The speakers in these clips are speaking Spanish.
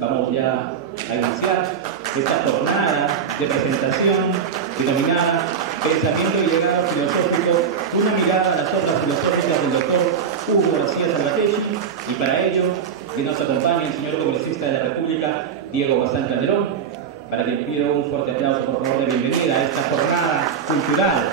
vamos ya a iniciar esta jornada de presentación denominada Pensamiento y legado filosófico, una mirada a las obras filosóficas del doctor Hugo García Salvateschi, y para ello que nos acompaña el señor congresista de la República, Diego Bazán Calderón, para que le pido un fuerte aplauso, por favor, de bienvenida a esta jornada cultural.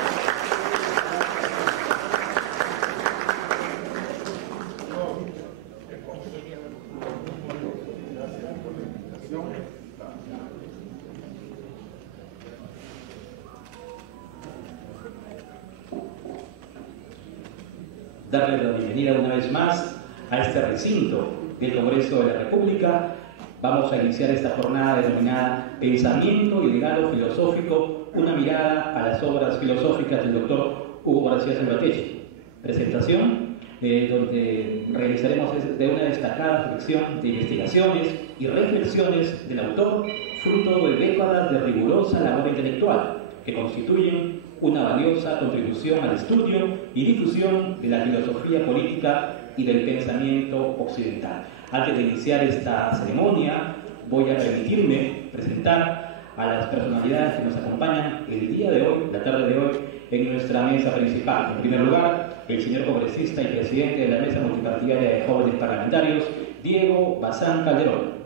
Darle la bienvenida una vez más a este recinto del Congreso de la República. Vamos a iniciar esta jornada denominada Pensamiento y legado filosófico, una mirada a las obras filosóficas del doctor Hugo García Salvateschi. Presentación donde realizaremos de una destacada selección de investigaciones y reflexiones del autor, fruto de décadas de rigurosa labor intelectual, que constituyen una valiosa contribución al estudio y difusión de la filosofía política y del pensamiento occidental. Antes de iniciar esta ceremonia, voy a permitirme presentar a las personalidades que nos acompañan el día de hoy, la tarde de hoy, en nuestra mesa principal. En primer lugar, el señor congresista y presidente de la Mesa Multipartidaria de Jóvenes Parlamentarios, Diego Bazán Calderón.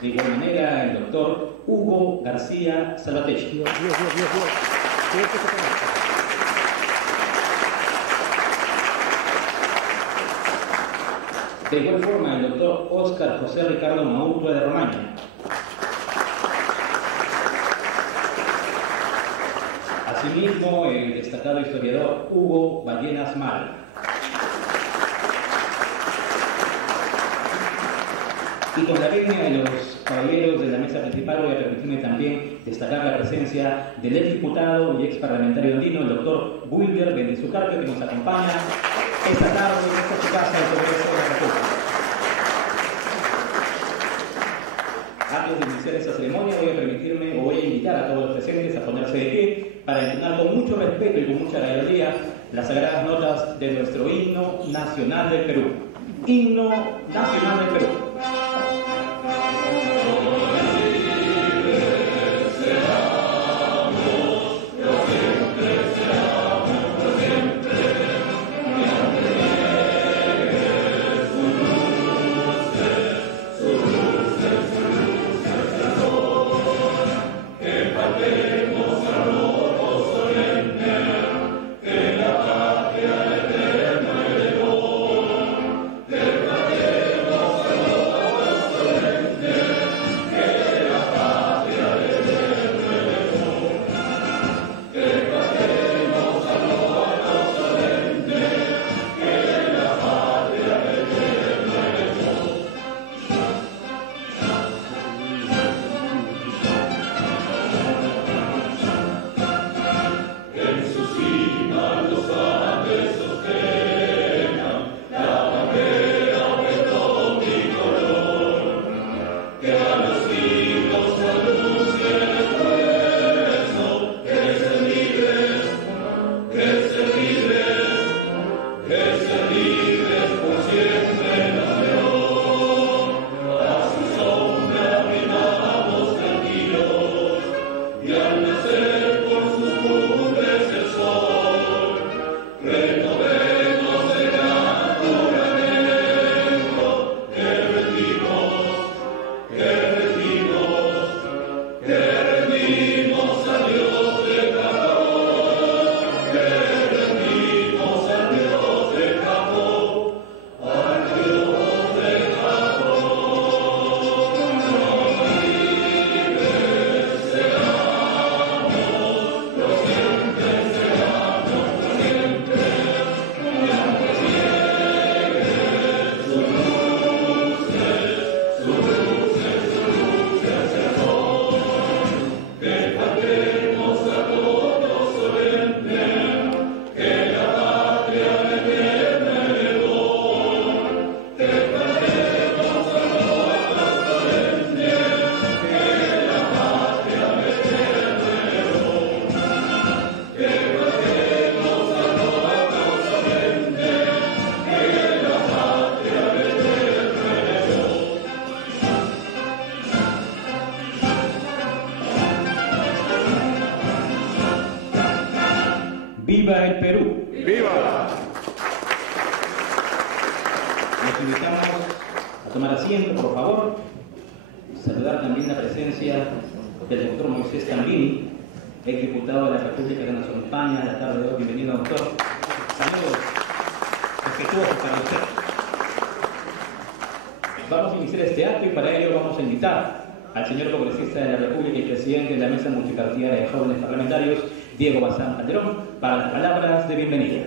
De igual manera, el doctor Hugo García Salvateschi. De igual forma, el doctor Óscar José Ricardo Maurtua de Romaña. Asimismo, el destacado historiador Hugo Ballenas Mal. Y con la venia de los caballeros de la mesa principal, voy a permitirme también destacar la presencia del exdiputado y exparlamentario andino, el doctor Wilder Bendizucarpe, que nos acompaña esta tarde en esta su casa del Congreso de la República. Antes de iniciar esta ceremonia, voy a invitar a todos los presentes a ponerse de pie para entonar con mucho respeto y con mucha gallardía las sagradas notas de nuestro himno nacional del Perú. Himno nacional del Perú. Que ¡Viva el Perú! ¡Viva! Los invitamos a tomar asiento, por favor. Saludar también la presencia del doctor Moisés Cambini, exdiputado de la República que nos acompaña la tarde de hoy. Bienvenido, doctor. Saludos respetuosos para usted. Vamos a iniciar este acto y para ello vamos a invitar al señor congresista de la República y presidente de la Mesa Multipartidaria de Jóvenes Parlamentarios, Diego Bazán Calderón, para las palabras de bienvenida.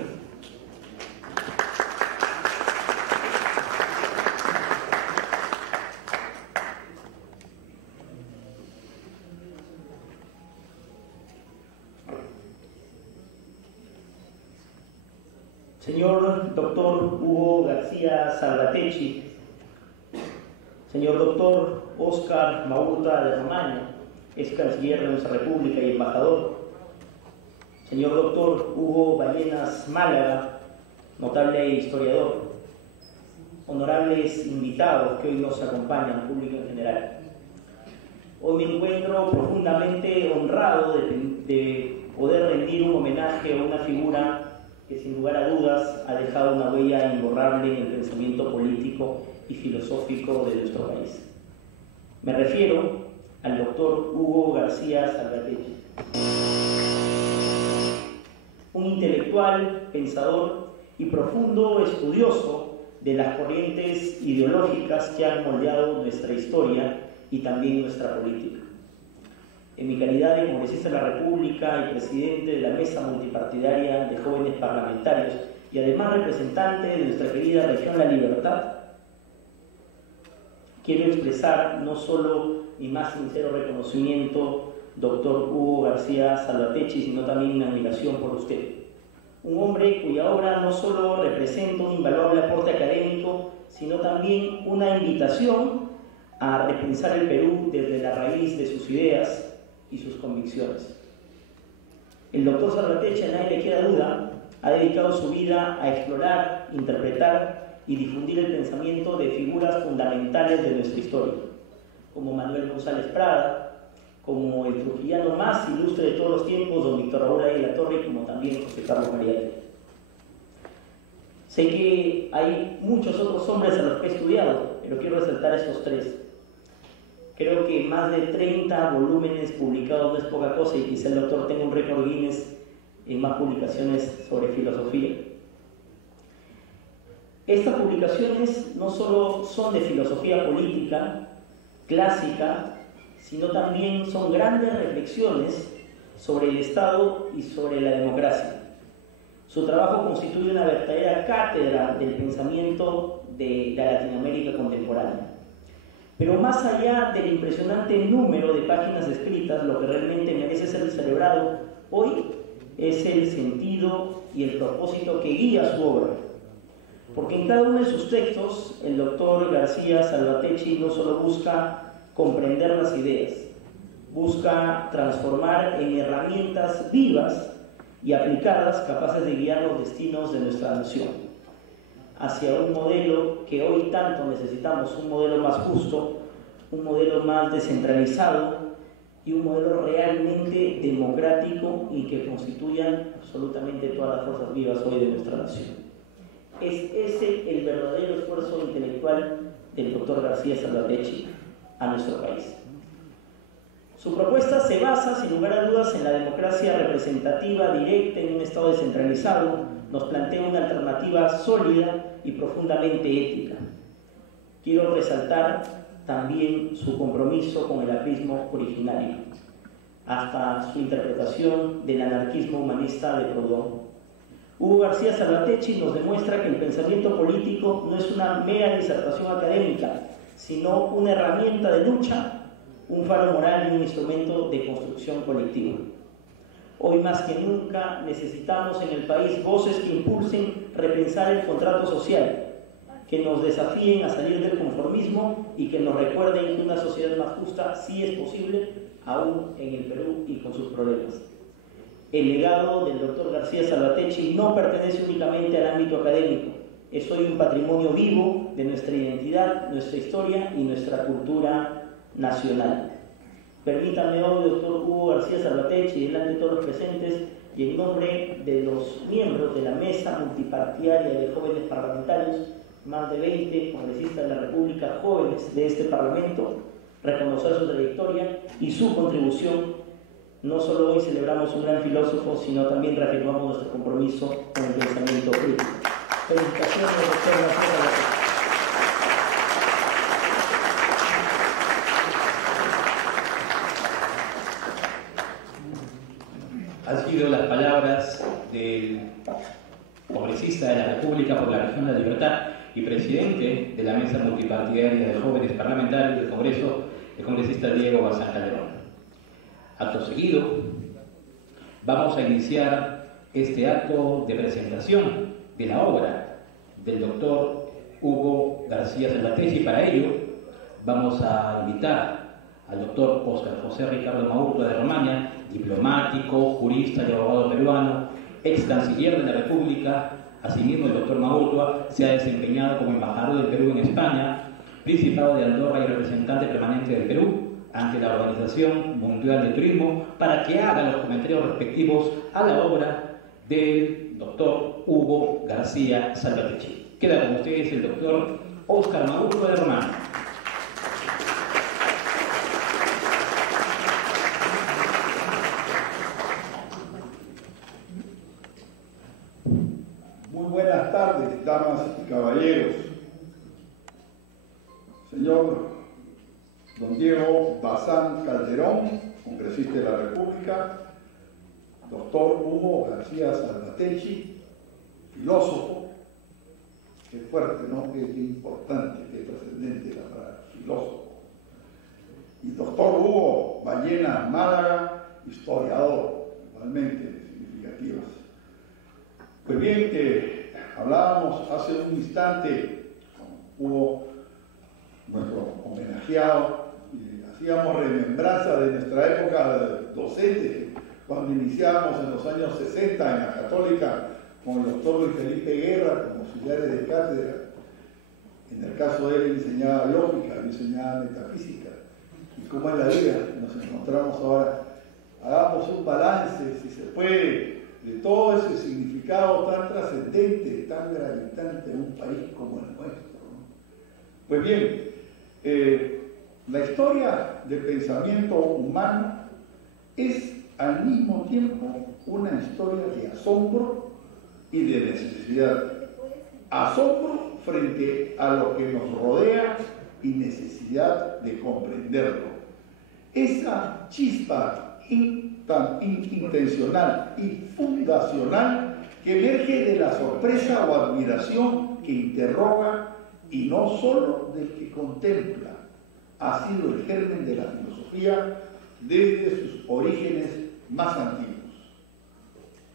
Señor doctor Hugo García Salvatecchi, señor doctor Óscar Maurta de Romaña, ex canciller de nuestra República y embajador, señor doctor Hugo Ballenas Málaga, notable historiador, honorables invitados que hoy nos acompañan, público en general. Hoy me encuentro profundamente honrado de poder rendir un homenaje a una figura que sin lugar a dudas ha dejado una huella imborrable en el pensamiento político y filosófico de nuestro país. Me refiero al doctor Hugo García Salvatecchi, un intelectual, pensador y profundo estudioso de las corrientes ideológicas que han moldeado nuestra historia y también nuestra política. En mi calidad de congresista de la República y presidente de la Mesa Multipartidaria de Jóvenes Parlamentarios y además representante de nuestra querida región La Libertad, quiero expresar no solo mi más sincero reconocimiento, doctor Hugo García Salvatecchi, sino también mi admiración por usted. Un hombre cuya obra no solo representa un invaluable aporte académico, sino también una invitación a repensar el Perú desde la raíz de sus ideas y sus convicciones. El doctor Salvatecchi, a nadie le queda duda, ha dedicado su vida a explorar, interpretar y difundir el pensamiento de figuras fundamentales de nuestra historia, como Manuel González Prada, como el trujillano más ilustre de todos los tiempos, don Víctor Raúl Águila Torre, como también José Carlos Mariátegui. Sé que hay muchos otros hombres a los que he estudiado, pero quiero resaltar estos tres. Creo que más de 30 volúmenes publicados no es poca cosa y quizá el doctor tenga un récord Guinness en más publicaciones sobre filosofía. Estas publicaciones no solo son de filosofía política clásica, sino también son grandes reflexiones sobre el Estado y sobre la democracia. Su trabajo constituye una verdadera cátedra del pensamiento de la Latinoamérica contemporánea. Pero más allá del impresionante número de páginas escritas, lo que realmente merece ser celebrado hoy es el sentido y el propósito que guía su obra. Porque en cada uno de sus textos, el doctor García Salvatecchi no solo busca comprender las ideas, busca transformar en herramientas vivas y aplicadas capaces de guiar los destinos de nuestra nación hacia un modelo que hoy tanto necesitamos, un modelo más justo, un modelo más descentralizado y un modelo realmente democrático y que constituyan absolutamente todas las fuerzas vivas hoy de nuestra nación. Es ese el verdadero esfuerzo intelectual del doctor García Salvatecchi a nuestro país. Su propuesta se basa, sin lugar a dudas, en la democracia representativa directa en un Estado descentralizado. Nos plantea una alternativa sólida y profundamente ética. Quiero resaltar también su compromiso con el aprismo originario, hasta su interpretación del anarquismo humanista de Proudhon. Hugo García Salvatecchi nos demuestra que el pensamiento político no es una mera disertación académica, sino una herramienta de lucha, un faro moral y un instrumento de construcción colectiva. Hoy más que nunca necesitamos en el país voces que impulsen repensar el contrato social, que nos desafíen a salir del conformismo y que nos recuerden que una sociedad más justa sí es posible, aún en el Perú y con sus problemas. El legado del doctor García Salvatecchi no pertenece únicamente al ámbito académico, es hoy un patrimonio vivo de nuestra identidad, nuestra historia y nuestra cultura nacional. Permítame hoy, doctor Hugo García Salvatecchi, y delante de todos los presentes, y en nombre de los miembros de la Mesa Multipartidaria de Jóvenes Parlamentarios, más de 20 congresistas de la República, jóvenes de este Parlamento, reconocer su trayectoria y su contribución. No solo hoy celebramos un gran filósofo, sino también reafirmamos nuestro compromiso con el pensamiento crítico. Felicitaciones, doctor García. Han sido las palabras del congresista de la República por la Región de la Libertad y presidente de la Mesa Multipartidaria de Jóvenes Parlamentarios del Congreso, el congresista Diego Bazán Calderón. Acto seguido, vamos a iniciar este acto de presentación de la obra del doctor Hugo García Salvatierra, y para ello vamos a invitar al doctor Óscar José Ricardo Maurtua de Romaña, diplomático, jurista y abogado peruano, ex canciller de la República. Asimismo, el doctor Maurtua se ha desempeñado como embajador del Perú en España, Principado de Andorra y representante permanente del Perú ante la Organización Mundial de Turismo, para que haga los comentarios respectivos a la obra del doctor Hugo García Salvatierra. Queda con ustedes el doctor Óscar Maurtua de Romaña. Muy buenas tardes, damas y caballeros. Señor don Diego Bazán Calderón, congresista de la República, doctor Hugo García Salvatierra, filósofo. Qué fuerte, ¿no? Qué importante, qué trascendente la palabra filósofo. Y doctor Hugo Ballena Málaga, historiador, igualmente significativas. Pues bien, hablábamos hace un instante con Hugo, nuestro homenajeado, y hacíamos remembranza de nuestra época docente, cuando iniciábamos en los años 60 en la Católica con el doctor Luis Felipe Guerra como auxiliares de cátedra. En el caso de él enseñaba lógica, yo enseñaba metafísica. Y como es la vida, nos encontramos ahora. Hagamos un balance, si se puede, de todo ese significado tan trascendente, tan gravitante en un país como el nuestro, ¿no? Pues bien, la historia del pensamiento humano es al mismo tiempo una historia de asombro y de necesidad. Asombro frente a lo que nos rodea y necesidad de comprenderlo. Esa chispa tan intencional y fundacional que emerge de la sorpresa o admiración que interroga y no solo del que contempla, ha sido el germen de la filosofía desde sus orígenes más antiguos.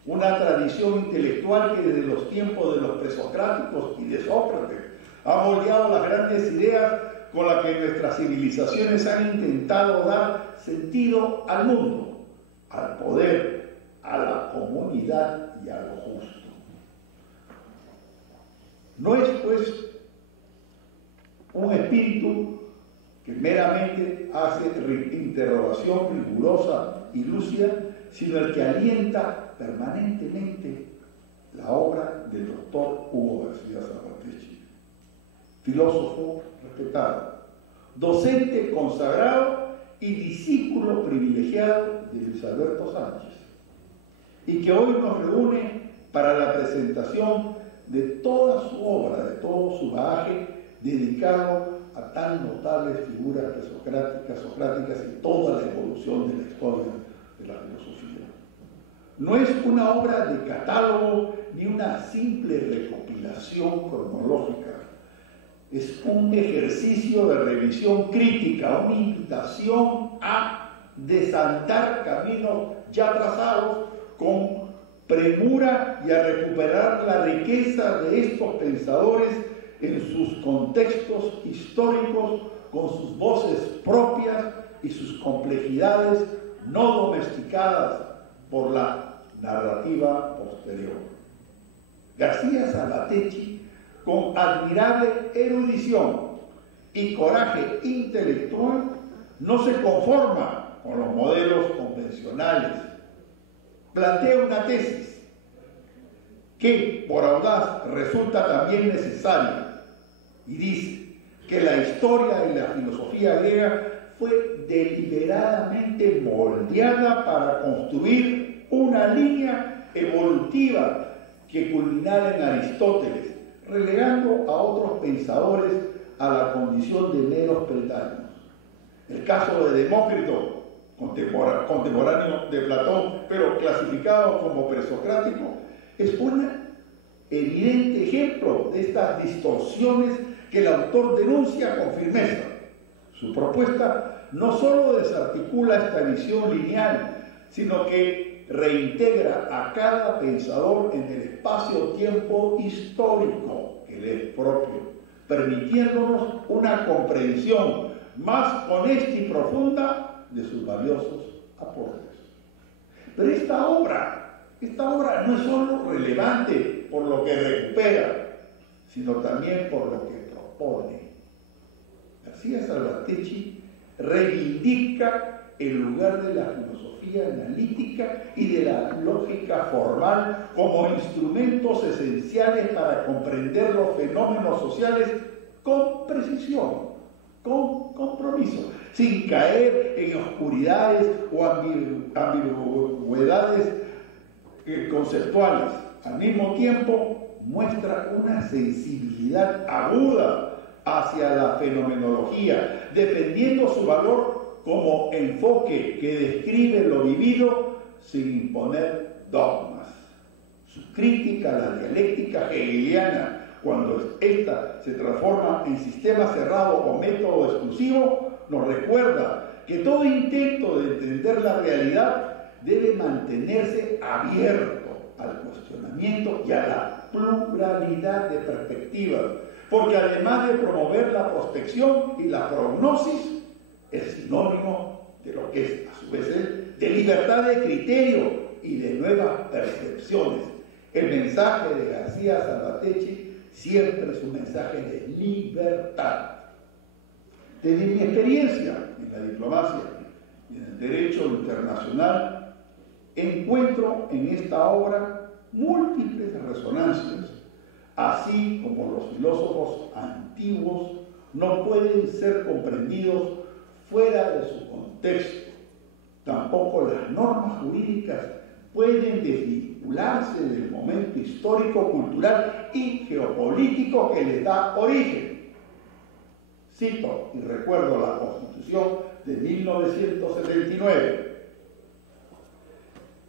Una tradición intelectual que desde los tiempos de los presocráticos y de Sócrates ha moldeado las grandes ideas con las que nuestras civilizaciones han intentado dar sentido al mundo, al poder, a la comunidad y a lo justo. No es, pues, un espíritu que meramente hace interrogación rigurosa y lúcida, sino el que alienta permanentemente la obra del doctor Hugo García Salvatierra, filósofo respetado, docente consagrado y discípulo privilegiado de Luis Alberto Sánchez, y que hoy nos reúne para la presentación de toda su obra, de todo su bagaje dedicado a tan notables figuras presocráticas y toda la evolución de la historia de la filosofía. No es una obra de catálogo ni una simple recopilación cronológica. Es un ejercicio de revisión crítica, una invitación a desandar caminos ya trazados con premura y a recuperar la riqueza de estos pensadores en sus contextos históricos, con sus voces propias y sus complejidades no domesticadas por la narrativa posterior. García Salvatierra, con admirable erudición y coraje intelectual, no se conforma con los modelos convencionales, plantea una tesis que por audaz resulta también necesaria y dice que la historia de la filosofía griega fue deliberadamente moldeada para construir una línea evolutiva que culminara en Aristóteles, relegando a otros pensadores a la condición de meros peldaños. El caso de Demócrito, contemporáneo de Platón, pero clasificado como presocrático, es un evidente ejemplo de estas distorsiones que el autor denuncia con firmeza. Su propuesta no solo desarticula esta visión lineal, sino que reintegra a cada pensador en el espacio-tiempo histórico que le es propio, permitiéndonos una comprensión más honesta y profunda de sus valiosos aportes. Pero esta obra no es solo relevante por lo que recupera, sino también por lo que propone. García Salvatierri reivindica el lugar de la filosofía analítica y de la lógica formal como instrumentos esenciales para comprender los fenómenos sociales con precisión, con compromiso, sin caer en oscuridades o ambigüedades conceptuales. Al mismo tiempo, muestra una sensibilidad aguda hacia la fenomenología, defendiendo su valor como enfoque que describe lo vivido sin imponer dogmas. Su crítica a la dialéctica hegeliana, cuando ésta se transforma en sistema cerrado o método exclusivo, nos recuerda que todo intento de entender la realidad debe mantenerse abierto al cuestionamiento y a la pluralidad de perspectivas, porque además de promover la prospección y la prognosis, es sinónimo de lo que es, a su vez, de libertad de criterio y de nuevas percepciones. El mensaje de García Salvatierri siempre es un mensaje de libertad. Desde mi experiencia en la diplomacia y en el derecho internacional, encuentro en esta obra múltiples resonancias, así como los filósofos antiguos no pueden ser comprendidos fuera de su contexto. Tampoco las normas jurídicas pueden desvincularse del momento histórico, cultural y geopolítico que les da origen. Cito y recuerdo la Constitución de 1979.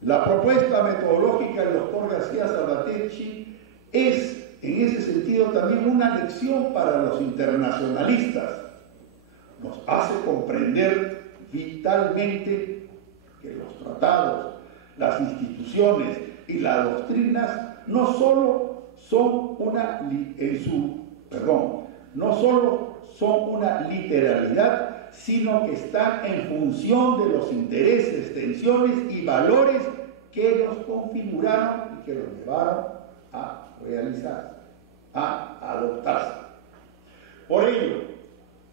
La propuesta metodológica del doctor García Salvatierri es, en ese sentido, también una lección para los internacionalistas. Nos hace comprender vitalmente que los tratados, las instituciones y las doctrinas no solo son una literalidad, sino que están en función de los intereses, tensiones y valores que nos configuraron y que los llevaron a realizarse, a adoptarse. Por ello,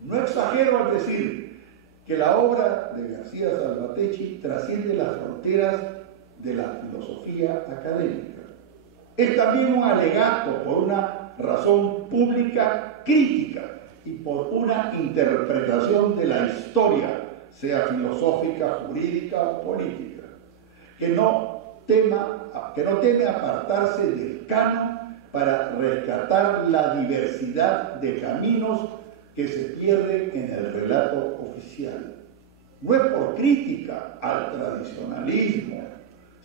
no exagero al decir que la obra de García Salvatierri trasciende las fronteras de la filosofía académica. Es también un alegato por una razón pública crítica y por una interpretación de la historia, sea filosófica, jurídica o política, que no teme apartarse del canon para rescatar la diversidad de caminos que se pierden en el relato oficial. No es por crítica al tradicionalismo,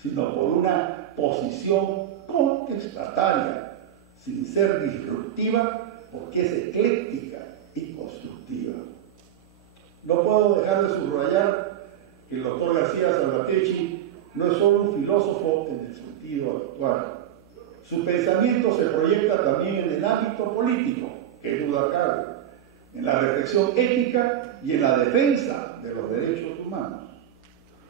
sino por una posición contestataria, sin ser disruptiva, porque es ecléctica y constructiva. No puedo dejar de subrayar que el doctor García Salvatierri no es solo un filósofo en el sentido actual. Su pensamiento se proyecta también en el ámbito político, que duda cabe, en la reflexión ética y en la defensa de los derechos humanos.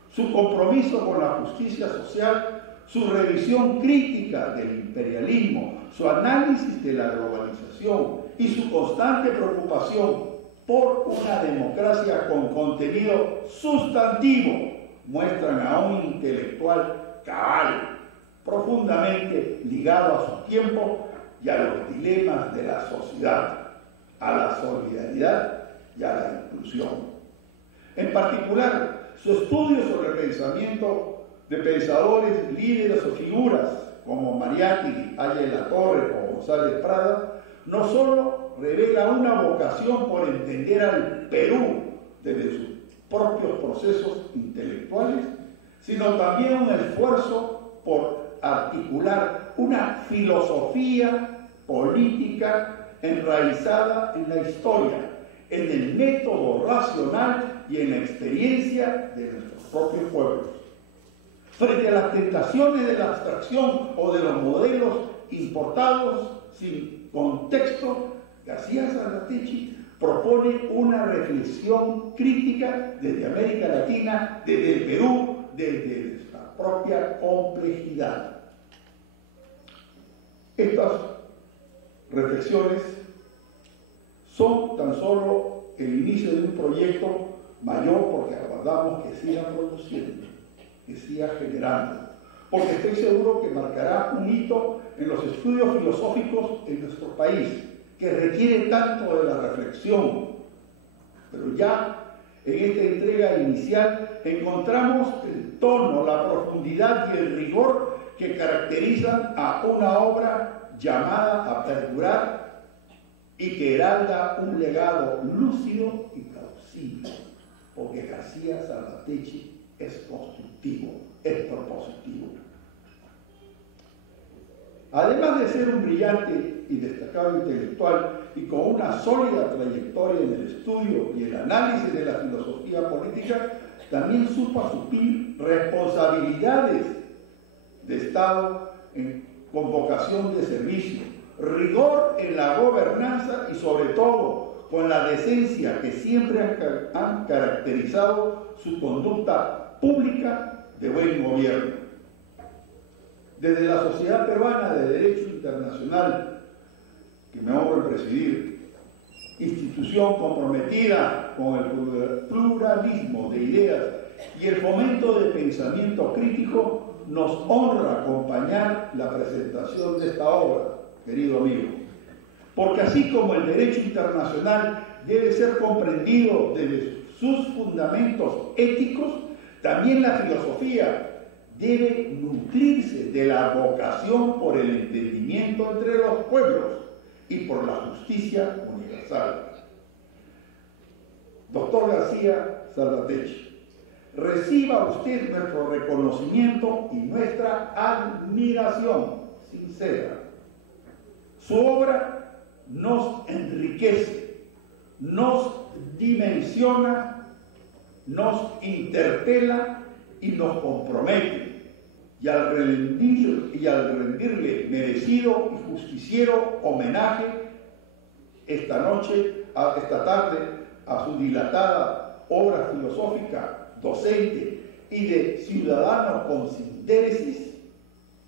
Su compromiso con la justicia social, su revisión crítica del imperialismo, su análisis de la globalización y su constante preocupación por una democracia con contenido sustantivo muestran a un intelectual cabal, profundamente ligado a su tiempo y a los dilemas de la sociedad, a la solidaridad y a la inclusión. En particular, su estudio sobre el pensamiento de pensadores, líderes o figuras como Mariátegui, Aya de la Torre o González Prada, no solo revela una vocación por entender al Perú desde sus propios procesos intelectuales, sino también un esfuerzo por articular una filosofía política enraizada en la historia, en el método racional y en la experiencia de nuestros propios pueblos. Frente a las tentaciones de la abstracción o de los modelos importados sin contexto, García Salvatierra propone una reflexión crítica desde América Latina, desde el Perú, desde nuestra propia complejidad. Estas reflexiones son tan solo el inicio de un proyecto mayor, porque aguardamos que siga produciendo, que siga generando, porque estoy seguro que marcará un hito en los estudios filosóficos en nuestro país, que requiere tanto de la reflexión. Pero ya en esta entrega inicial encontramos el tono, la profundidad y el rigor que caracterizan a una obra llamada a perdurar y que heralda un legado lúcido y plausible, porque García Salvatierra es constructivo, es propositivo. Además de ser un brillante y destacado intelectual y con una sólida trayectoria en el estudio y el análisis de la filosofía política, también supo asumir responsabilidades de Estado con vocación de servicio, rigor en la gobernanza y sobre todo con la decencia que siempre han caracterizado su conducta pública de buen gobierno. Desde la Sociedad Peruana de Derecho Internacional, que me honro en presidir, institución comprometida con el pluralismo de ideas y el fomento del pensamiento crítico, nos honra acompañar la presentación de esta obra, querido amigo. Porque así como el derecho internacional debe ser comprendido desde sus fundamentos éticos, también la filosofía debe nutrirse de la vocación por el entendimiento entre los pueblos y por la justicia universal. Doctor García Salvatierra, reciba usted nuestro reconocimiento y nuestra admiración sincera. Su obra nos enriquece, nos dimensiona, nos interpela y nos compromete. Y al rendirle merecido y justiciero homenaje esta tarde, a su dilatada obra filosófica, docente y de ciudadano con síntesis,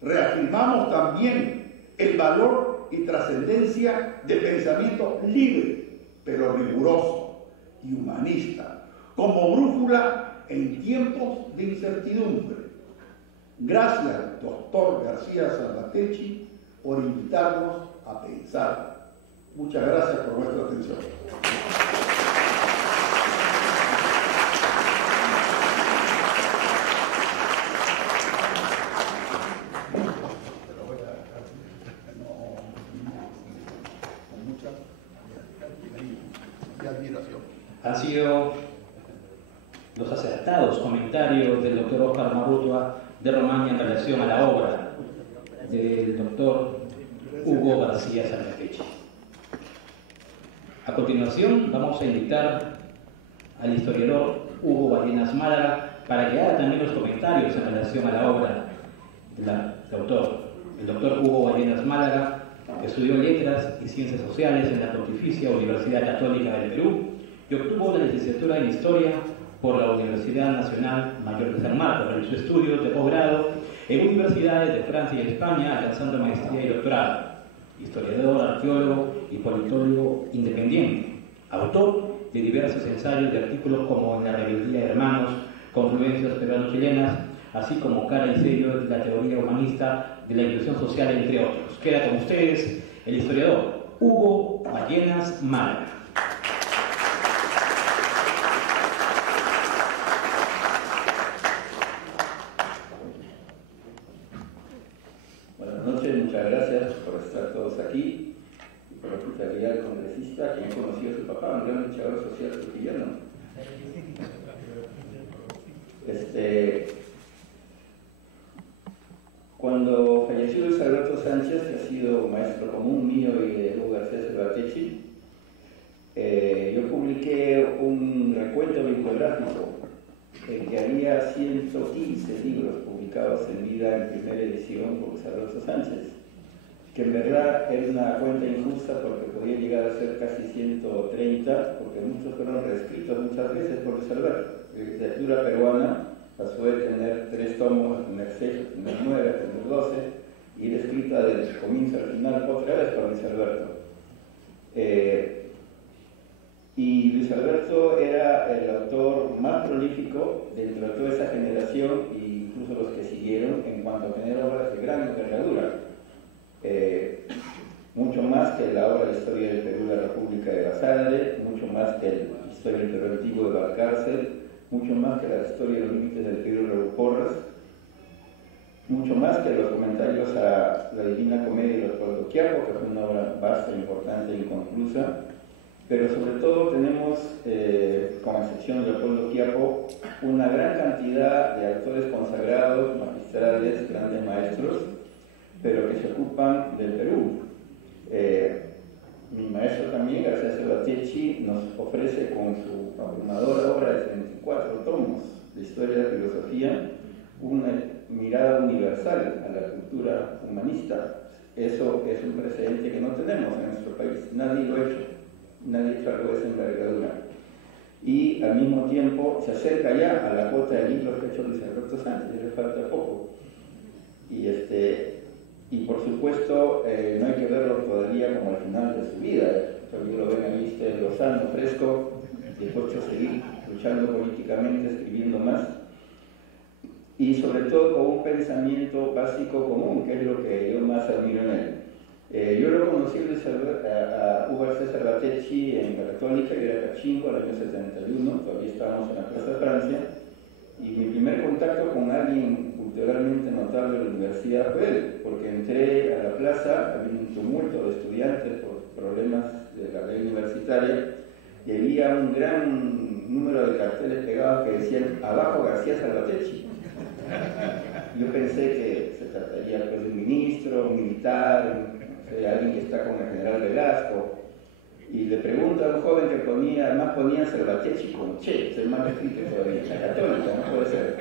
reafirmamos también el valor y trascendencia del pensamiento libre, pero riguroso y humanista, como brújula en tiempos de incertidumbre. Gracias, doctor García Salvatierra, por invitarnos a pensar. Muchas gracias por vuestra atención. Han sido los acertados comentarios del doctor Óscar Marrutua de Romaña en relación a la obra del doctor Hugo García Salvatierra. A continuación vamos a invitar al historiador Hugo Ballenas Málaga para que haga también los comentarios en relación a la obra del autor. El doctor Hugo Ballenas Málaga estudió Letras y Ciencias Sociales en la Pontificia Universidad Católica del Perú y obtuvo la licenciatura en Historia por la Universidad Nacional Mayor de San Marcos. Realizó estudios de posgrado en universidades de Francia y España, alcanzando maestría y doctorado. Historiador, arqueólogo y politólogo independiente. Autor de diversos ensayos y artículos como En la rebeldía de hermanos, Confluencias peruano-chilenas, así como cara y sello de la teoría humanista de la inclusión social, entre otros. Queda con ustedes el historiador Hugo Ballenas Málaga. Buenas noches, muchas gracias por estar todos aquí y por la hospitalidad del congresista, quien conoció a su papá, un gran luchador social trujillano. Cuando falleció Luis Alberto Sánchez, que ha sido maestro común mío y de Hugo García Cervatechi, yo publiqué un recuento bibliográfico que había 115 libros publicados en vida en primera edición por Luis Alberto Sánchez, que en verdad era una cuenta injusta porque podía llegar a ser casi 130, porque muchos fueron reescritos muchas veces por Luis Alberto. La literatura peruana pasó de tener 3 tomos a tener 6, a tener 9, a tener 12, y era escrita desde el comienzo al final otra vez por Luis Alberto. Y Luis Alberto era el autor más prolífico dentro de toda esa generación, e incluso los que siguieron, en cuanto a tener obras de gran envergadura. Mucho más que la obra de la historia del Perú, la República de Basadre, mucho más que la historia del Perú antiguo de Valcárcel, mucho más que la historia de los límites del Perú de Raúl Porras, mucho más que los comentarios a la Divina Comedia de Leopoldo Quiapo, que fue una obra vasta, importante e inconclusa. Pero sobre todo tenemos, con excepción de Leopoldo Quiapo, una gran cantidad de autores consagrados, magistrales, grandes maestros, pero que se ocupan del Perú. Mi maestro también, García Cervatechi, nos ofrece con su abrumadora obra de 34 tomos de historia de la filosofía una mirada universal a la cultura humanista. Eso es un precedente que no tenemos en nuestro país, nadie lo ha hecho. Nadie ha hecho algo de esa envergadura. Y al mismo tiempo se acerca ya a la cuota de libros que ha hecho Luis Alberto Sánchez, ya le falta poco. Y por supuesto, no hay que verlo todavía como al final de su vida. Todavía lo ven ahí lozano, fresco, dispuesto a seguir luchando políticamente, escribiendo más. Y sobre todo con un pensamiento básico común, que es lo que yo más admiro en él. Yo lo conocí a Hugo García Cervatechi en la Católica, yo era cachingo, al año 71, todavía estábamos en la Plaza Francia, y mi primer contacto con alguien culturalmente notable de la universidad fue él, porque entré a la plaza, había un tumulto de estudiantes por problemas de la ley universitaria, y había un gran número de carteles pegados que decían "Abajo García Cervatechi". Yo pensé que se trataría pues, de un ministro, un militar, alguien que está con el general Velasco, y le pregunto a un joven que ponía, además ponía Cervatechi con Che, es el más escrito todavía, la Católica, no puede ser.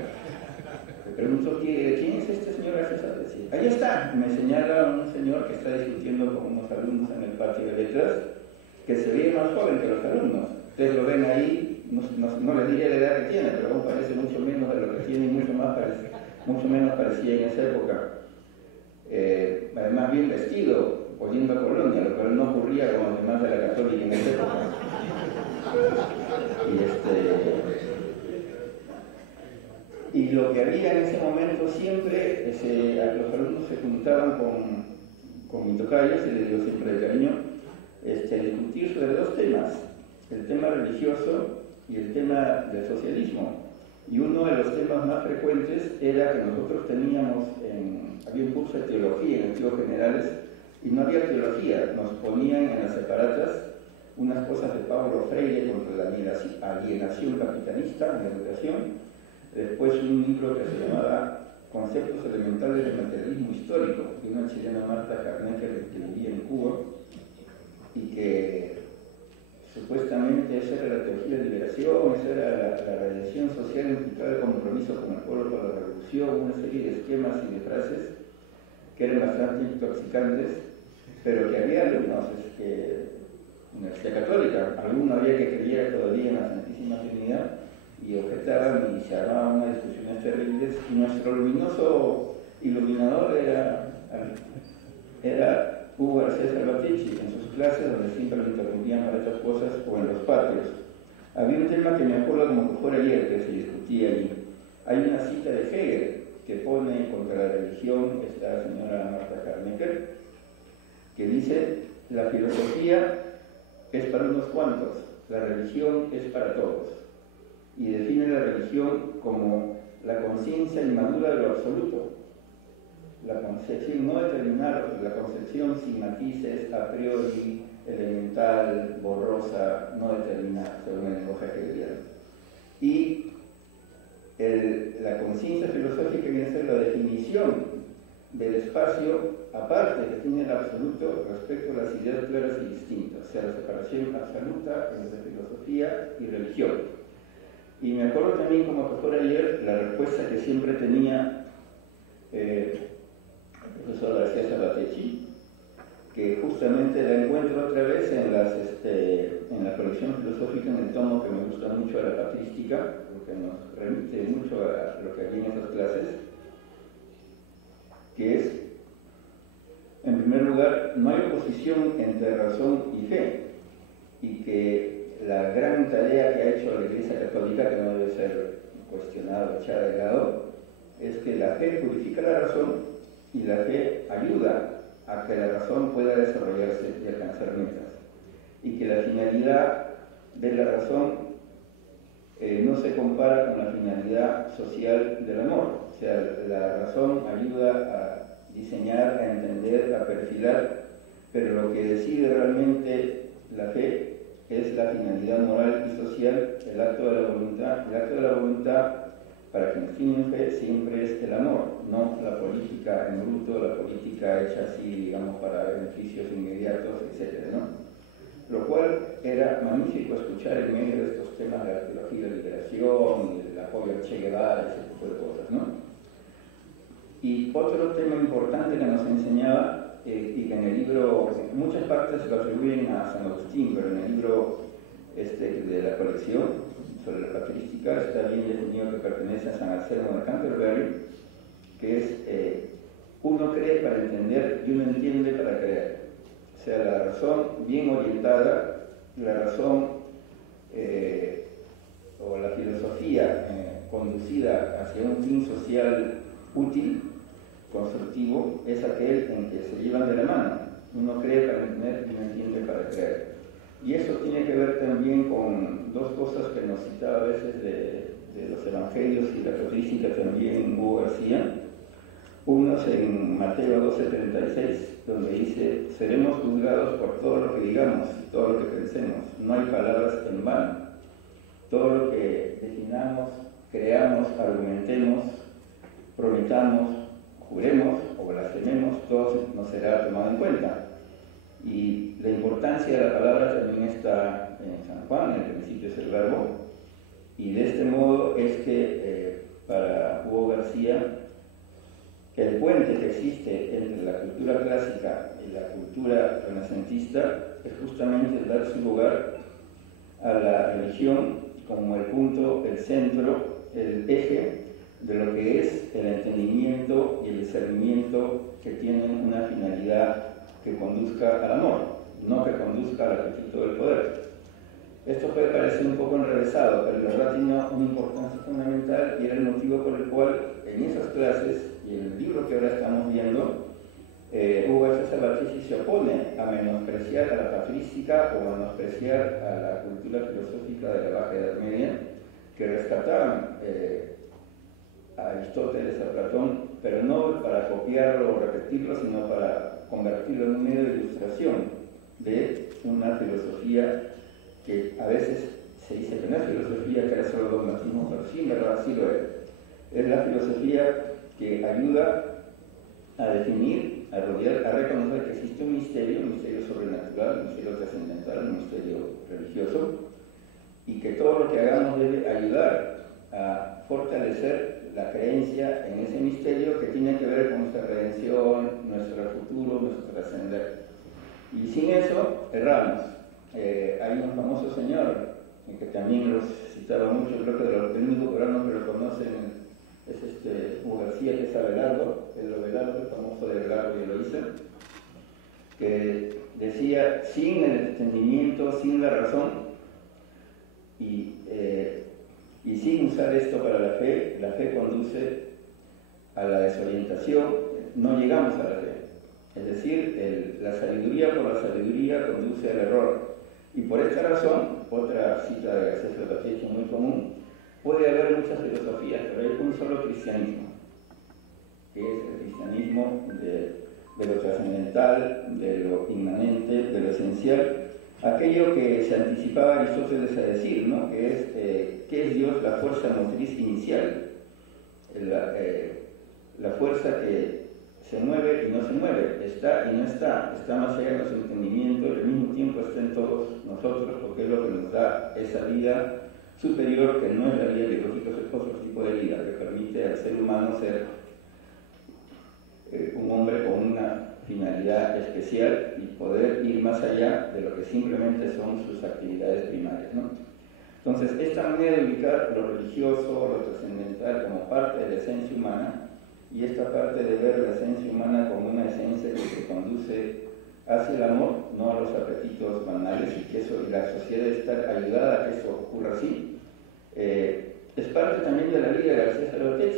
Le pregunto, ¿quién es este señor García Cervatechi? Ahí está, me señala un señor que está discutiendo con unos alumnos en el patio de letras, que se ve más joven que los alumnos. Ustedes lo ven ahí, no les diré la edad que tiene, pero aún parece mucho menos de lo que tiene y mucho menos parecía en esa época. Además bien vestido, oyendo a Colonia, lo cual no ocurría con los demás de la Católica en esa época. Y lo que había en ese momento siempre, los alumnos se juntaban con mi tocayo, se les dio siempre de cariño, a discutir sobre 2 temas, el tema religioso y el tema del socialismo. Y uno de los temas más frecuentes era que nosotros había un curso de teología en estudios generales y no había teología, nos ponían en las separatas unas cosas de Pablo Freire contra la alienación capitalista en la educación, después un libro que se llamaba Conceptos elementales del materialismo histórico, de una chilena, Marta Carnecker, que vivía en Cuba, y que supuestamente esa era la teología de liberación, esa era la redención social implicada, el compromiso con el pueblo para la revolución, una serie de esquemas y de frases que eran bastante intoxicantes, pero que había alumnos, Universidad Católica, alguno había que creía todavía en la Santísima Trinidad y objetaban y se armaban unas discusiones terribles, y nuestro luminoso iluminador era Hugo García Cervatechi en sus clases, donde siempre lo interrumpían para estas cosas, o en los patios. Había un tema que me acuerdo como que fuera ayer que se discutía allí. Hay una cita de Hegel que pone contra la religión esta señora Marta Harnecker, que dice: la filosofía es para unos cuantos, la religión es para todos, y define la religión como la conciencia inmadura de lo absoluto, la concepción no determinada, la concepción sin matices, a priori, elemental, borrosa, no determinada, según el lenguaje hegeliano. Y la conciencia filosófica viene a ser la definición del espacio, aparte que define el absoluto respecto a las ideas claras y distintas, o sea, la separación absoluta entre filosofía y religión. Y me acuerdo también, como que fuera ayer, la respuesta que siempre tenía el profesor García Sabatechi, que justamente la encuentro otra vez en la colección filosófica, en el tomo que me gusta mucho, de la patrística, porque nos remite mucho a lo que había en esas clases, que es, en primer lugar, no hay oposición entre razón y fe, y que la gran tarea que ha hecho la Iglesia Católica, que no debe ser cuestionada o echada de lado, es que la fe purifica la razón y la fe ayuda a que la razón pueda desarrollarse y alcanzar metas, y que la finalidad de la razón no se compara con la finalidad social del amor. O sea, la razón ayuda a diseñar, a entender, a perfilar, pero lo que decide realmente la fe es la finalidad moral y social, el acto de la voluntad. El acto de la voluntad, para quienes tienen fe, siempre es el amor, no la política en bruto, la política hecha así, digamos, para beneficios inmediatos, etc., ¿no? Lo cual era magnífico escuchar en medio de estos temas de la teología de liberación, del apoyo a Che Guevara, ese tipo de cosas, ¿no? Y otro tema importante que nos enseñaba, y que en el libro, en muchas partes se lo atribuyen a San Agustín, pero en el libro de la colección sobre la patrística está bien definido que pertenece a San Anselmo de Canterbury, que es uno cree para entender y uno entiende para creer. O sea, la razón bien orientada, la razón o la filosofía conducida hacia un fin social útil, constructivo, es aquel en que se llevan de la mano. Uno cree para entender y uno entiende para creer. Y eso tiene que ver también con dos cosas que nos citaba a veces de los evangelios y la patrística también Hugo García. Uno es en Mateo 12:36, donde dice: seremos juzgados por todo lo que digamos, todo lo que pensemos. No hay palabras en vano. Todo lo que definamos, creamos, argumentemos, prometamos, juremos o blasfememos, todo nos será tomado en cuenta. Y la importancia de la palabra también está en San Juan: en el principio es el verbo, y de este modo es que para Hugo García el puente que existe entre la cultura clásica y la cultura renacentista es justamente el dar su lugar a la religión como el punto, el centro, el eje de lo que es el entendimiento y el discernimiento que tienen una finalidad que conduzca al amor, no que conduzca al apetito del poder. Esto puede parecer un poco enrevesado, pero la verdad tiene una importancia fundamental, y era el motivo por el cual en esas clases y en el libro que ahora estamos viendo, Hugo García Sabatechi se opone a menospreciar a la patrística o a menospreciar a la cultura filosófica de la Baja Edad Media, que rescataban a Aristóteles, a Platón, pero no para copiarlo o repetirlo, sino para convertirlo en un medio de ilustración de una filosofía que a veces se dice que no es filosofía, que era solo dogmatismo, pero sí, en verdad sí lo es. Es la filosofía que ayuda a definir, a rodear, a reconocer que existe un misterio sobrenatural, un misterio trascendental, un misterio religioso, y que todo lo que hagamos debe ayudar a fortalecer la creencia en ese misterio que tiene que ver con nuestra redención, nuestro futuro, nuestro trascender. Y sin eso, erramos. Hay un famoso señor, que también los citaba mucho, creo que el único peruano que lo conocen es Hugo García, que es Abelardo, el famoso de Abelardo y Eloísa, que decía: sin el entendimiento, sin la razón, y sin usar esto para la fe conduce a la desorientación, no llegamos a la fe. Es decir, la sabiduría por la sabiduría conduce al error. Y por esta razón, otra cita de García Salvatierra muy común, puede haber muchas filosofías, pero hay un solo cristianismo, que es el cristianismo de lo trascendental, de lo inmanente, de lo esencial, aquello que se anticipaba Aristóteles a decir, ¿no? Que es, ¿qué es Dios? La fuerza motriz inicial, la fuerza que se mueve y no se mueve, está y no está más allá de nuestro entendimiento y al mismo tiempo está en todos nosotros, porque es lo que nos da esa vida superior, que no es la vida biológica, es otro tipo de vida, que permite al ser humano ser un hombre con una finalidad especial y poder ir más allá de lo que simplemente son sus actividades primarias, ¿no? Entonces, esta manera de ubicar lo religioso, lo trascendental como parte de la esencia humana, y esta parte de ver la esencia humana como una esencia que se conduce hacia el amor, no a los apetitos banales, y que eso, y la sociedad está ayudada a que eso ocurra así. Es parte también de la vida de García Salvatierra.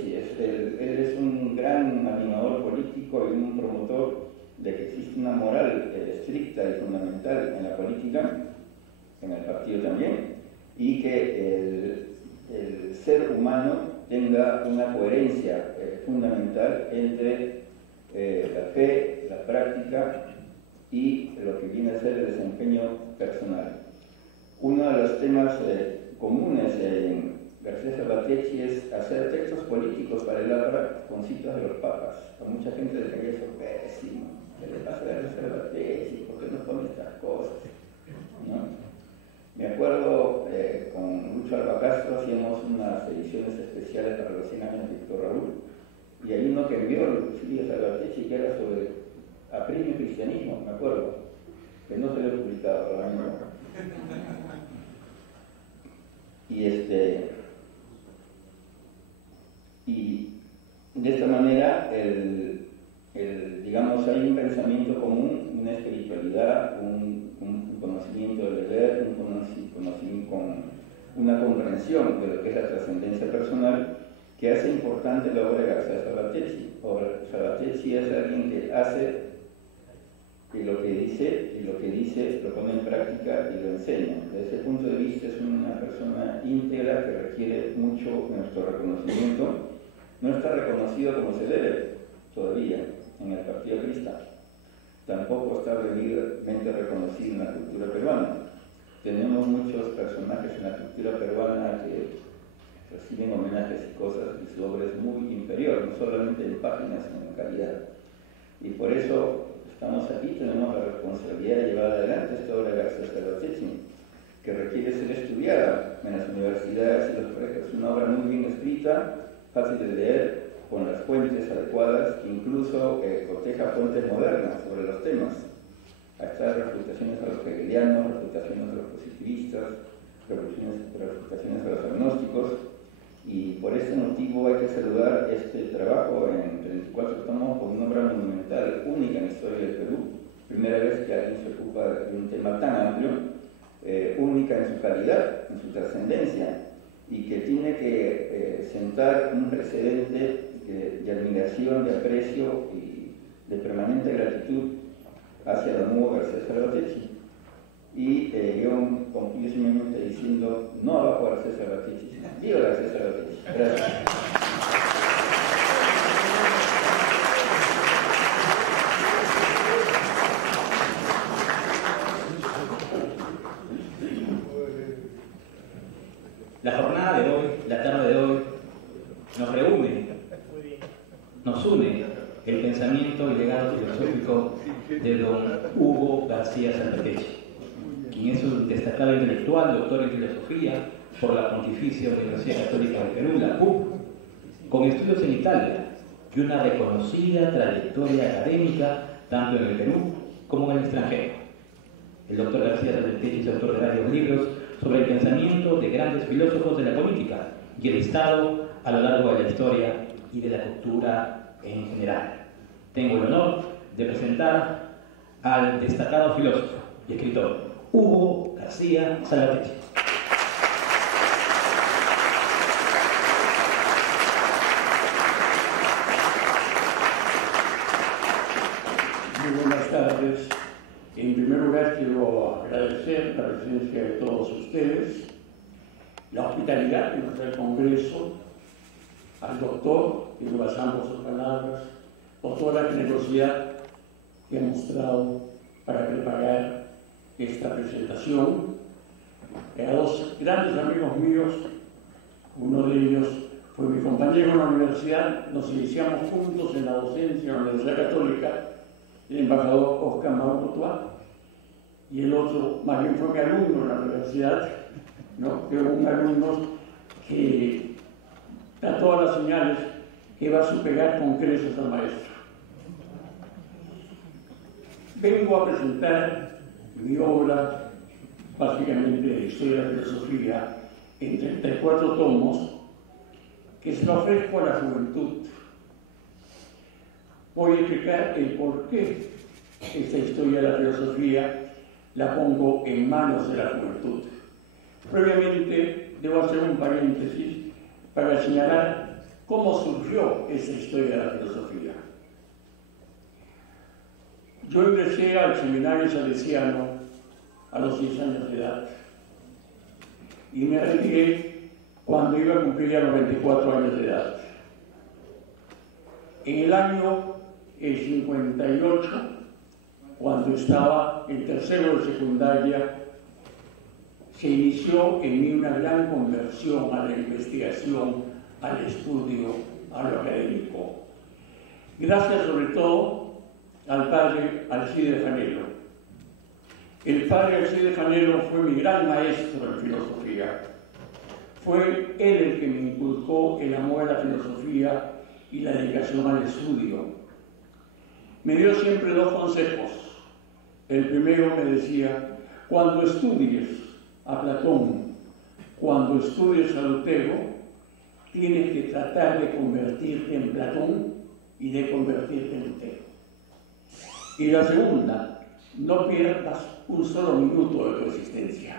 Él es un gran animador político y un promotor de que existe una moral estricta y fundamental en la política, en el partido también, y que el ser humano tenga una coherencia fundamental entre la fe, la práctica y lo que viene a ser el desempeño personal. Uno de los temas comunes en García Salvatierra es hacer textos políticos para el APRA con citas de los papas. A mucha gente le caía eso pésimo. ¿Qué le pasa a García Salvatierra? ¿Por qué no pone estas cosas? ¿No? Me acuerdo con Lucho Alba Castro hacíamos unas ediciones especiales para los 100 años de Víctor Raúl, y hay uno que envió los García Salvatierra que era sobre apremio cristianismo, me acuerdo, que no se lo he publicado ahora mismo. Y de esta manera, digamos, hay un pensamiento común, una espiritualidad, un conocimiento del deber, un conocimiento con una comprensión de lo que es la trascendencia personal, que hace importante la obra de García Salvatierra. Salvatierra es alguien que hace y lo que dice lo pone en práctica y lo enseña. Desde ese punto de vista es una persona íntegra que requiere mucho nuestro reconocimiento. No está reconocido como se debe todavía en el Partido Cristiano. Tampoco está debidamente reconocido en la cultura peruana. Tenemos muchos personajes en la cultura peruana que reciben homenajes y cosas, y su obra es muy inferior, no solamente en páginas, sino en calidad. Y por eso estamos aquí, tenemos la responsabilidad de llevar adelante esta obra de García Salvatierra, que requiere ser estudiada en las universidades y los colegios. Es una obra muy bien escrita, fácil de leer, con las fuentes adecuadas, que incluso coteja fuentes modernas sobre los temas. Ahí están refutaciones a los hegelianos, refutaciones a los positivistas, refutaciones a los agnósticos, y por ese motivo hay que saludar este trabajo en 34 tomos como una obra monumental, única en la historia del Perú, primera vez que alguien se ocupa de un tema tan amplio, única en su calidad, en su trascendencia, y que tiene que sentar un precedente de admiración, de aprecio y de permanente gratitud hacia el nuevo García Salvatierra. Y yo concluyo simplemente diciendo no abajo a García Salvatierra, viva García Salvatierra. Gracias. La jornada de hoy, la tarde de hoy, nos reúne, nos une el pensamiento y legado filosófico de don Hugo García Salvatierra, quien es un destacado intelectual, doctor en filosofía por la Pontificia Universidad Católica del Perú, la PUC, con estudios en Italia y una reconocida trayectoria académica tanto en el Perú como en el extranjero. El doctor García Salvatierra es autor de varios libros sobre el pensamiento de grandes filósofos de la política y el Estado a lo largo de la historia y de la cultura en general. Tengo el honor de presentar al destacado filósofo y escritor Hugo García Salvatierra. buenas tardes. En primer lugar, quiero agradecer la presencia de todos ustedes, la hospitalidad que nos da el Congreso, al doctor Diego Bazán por sus palabras, por toda la generosidad que ha mostrado para preparar esta presentación. A dos grandes amigos míos, uno de ellos fue mi compañero en la universidad, nos iniciamos juntos en la docencia en la Universidad Católica, el embajador Oscar Mauro, y el otro más bien fue mi alumno en la universidad, ¿no? Que un alumno que da todas las señales que va a superar con creces al maestro. Vengo a presentar mi obra, básicamente de historia de la filosofía, en 34 tomos, que se lo ofrezco a la juventud. Voy a explicar el por qué esta historia de la filosofía la pongo en manos de la juventud. Previamente, debo hacer un paréntesis para señalar cómo surgió esa historia de la filosofía. Yo ingresé al seminario salesiano a los 10 años de edad y me retiré cuando iba a cumplir ya los 24 años de edad. En el año 58, cuando estaba en tercero de secundaria, se inició en mí una gran conversión a la investigación, al estudio, a lo académico. Gracias sobre todo al padre Alcide Fanelo. El padre Alcide Fanelo fue mi gran maestro en filosofía. Fue él el que me inculcó el amor a la filosofía y la dedicación al estudio. Me dio siempre dos consejos. El primero me decía: cuando estudies a Platón, cuando estudies a Lutero, tienes que tratar de convertirte en Platón y de convertirte en Lutero. Y la segunda, no pierdas un solo minuto de tu existencia.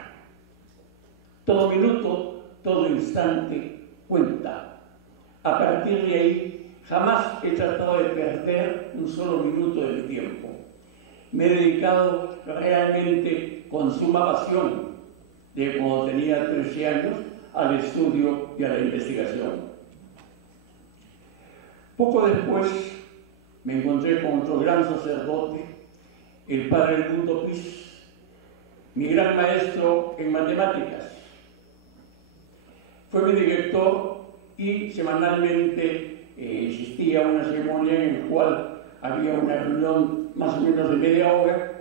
Todo minuto, todo instante cuenta. A partir de ahí, jamás he tratado de perder un solo minuto de mi tiempo. Me he dedicado realmente con suma pasión, de cuando tenía 13 años, al estudio y a la investigación. Poco después me encontré con otro gran sacerdote, el padre Edmundo Piz, mi gran maestro en matemáticas. Fue mi director y semanalmente existía una ceremonia en la cual había una reunión más o menos de media hora,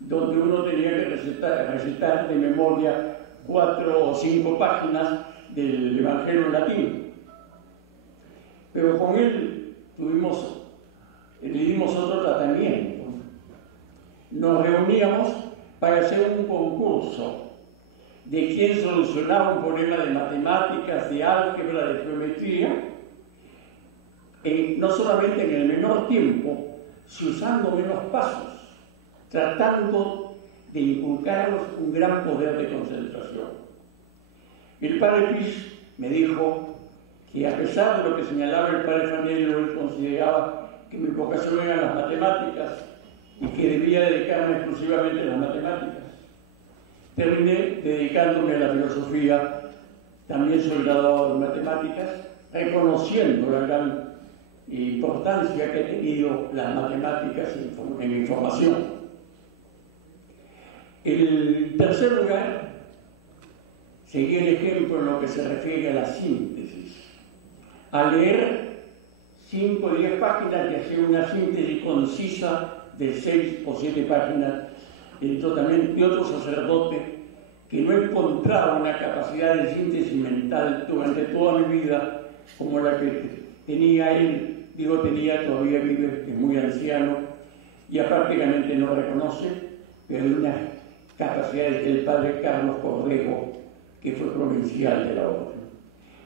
donde uno tenía que recitar de memoria 4 o 5 páginas del Evangelio en latín. Pero con él le dimos otro tratamiento. Nos reuníamos para hacer un concurso de quién solucionaba un problema de matemáticas, de álgebra, de geometría, no solamente en el menor tiempo, sino usando menos pasos, tratando de inculcarnos un gran poder de concentración. El padre Piz me dijo que, a pesar de lo que señalaba el padre Fanelo, él consideraba que mi vocación eran las matemáticas y que debía dedicarme exclusivamente a las matemáticas. Terminé dedicándome a la filosofía, también soy graduado en matemáticas, reconociendo la gran importancia que ha tenido las matemáticas en mi formación. En tercer lugar, seguí el ejemplo en lo que se refiere a la síntesis. A leer 5 o 10 páginas y hacer una síntesis concisa de 6 o 7 páginas. Entró también de otro sacerdote que no encontraba una capacidad de síntesis mental durante toda mi vida como la que tenía él. Digo tenía, todavía vive, es muy anciano, ya prácticamente no reconoce, pero hay unas capacidades del padre Carlos Cordero, que fue provincial de la orden.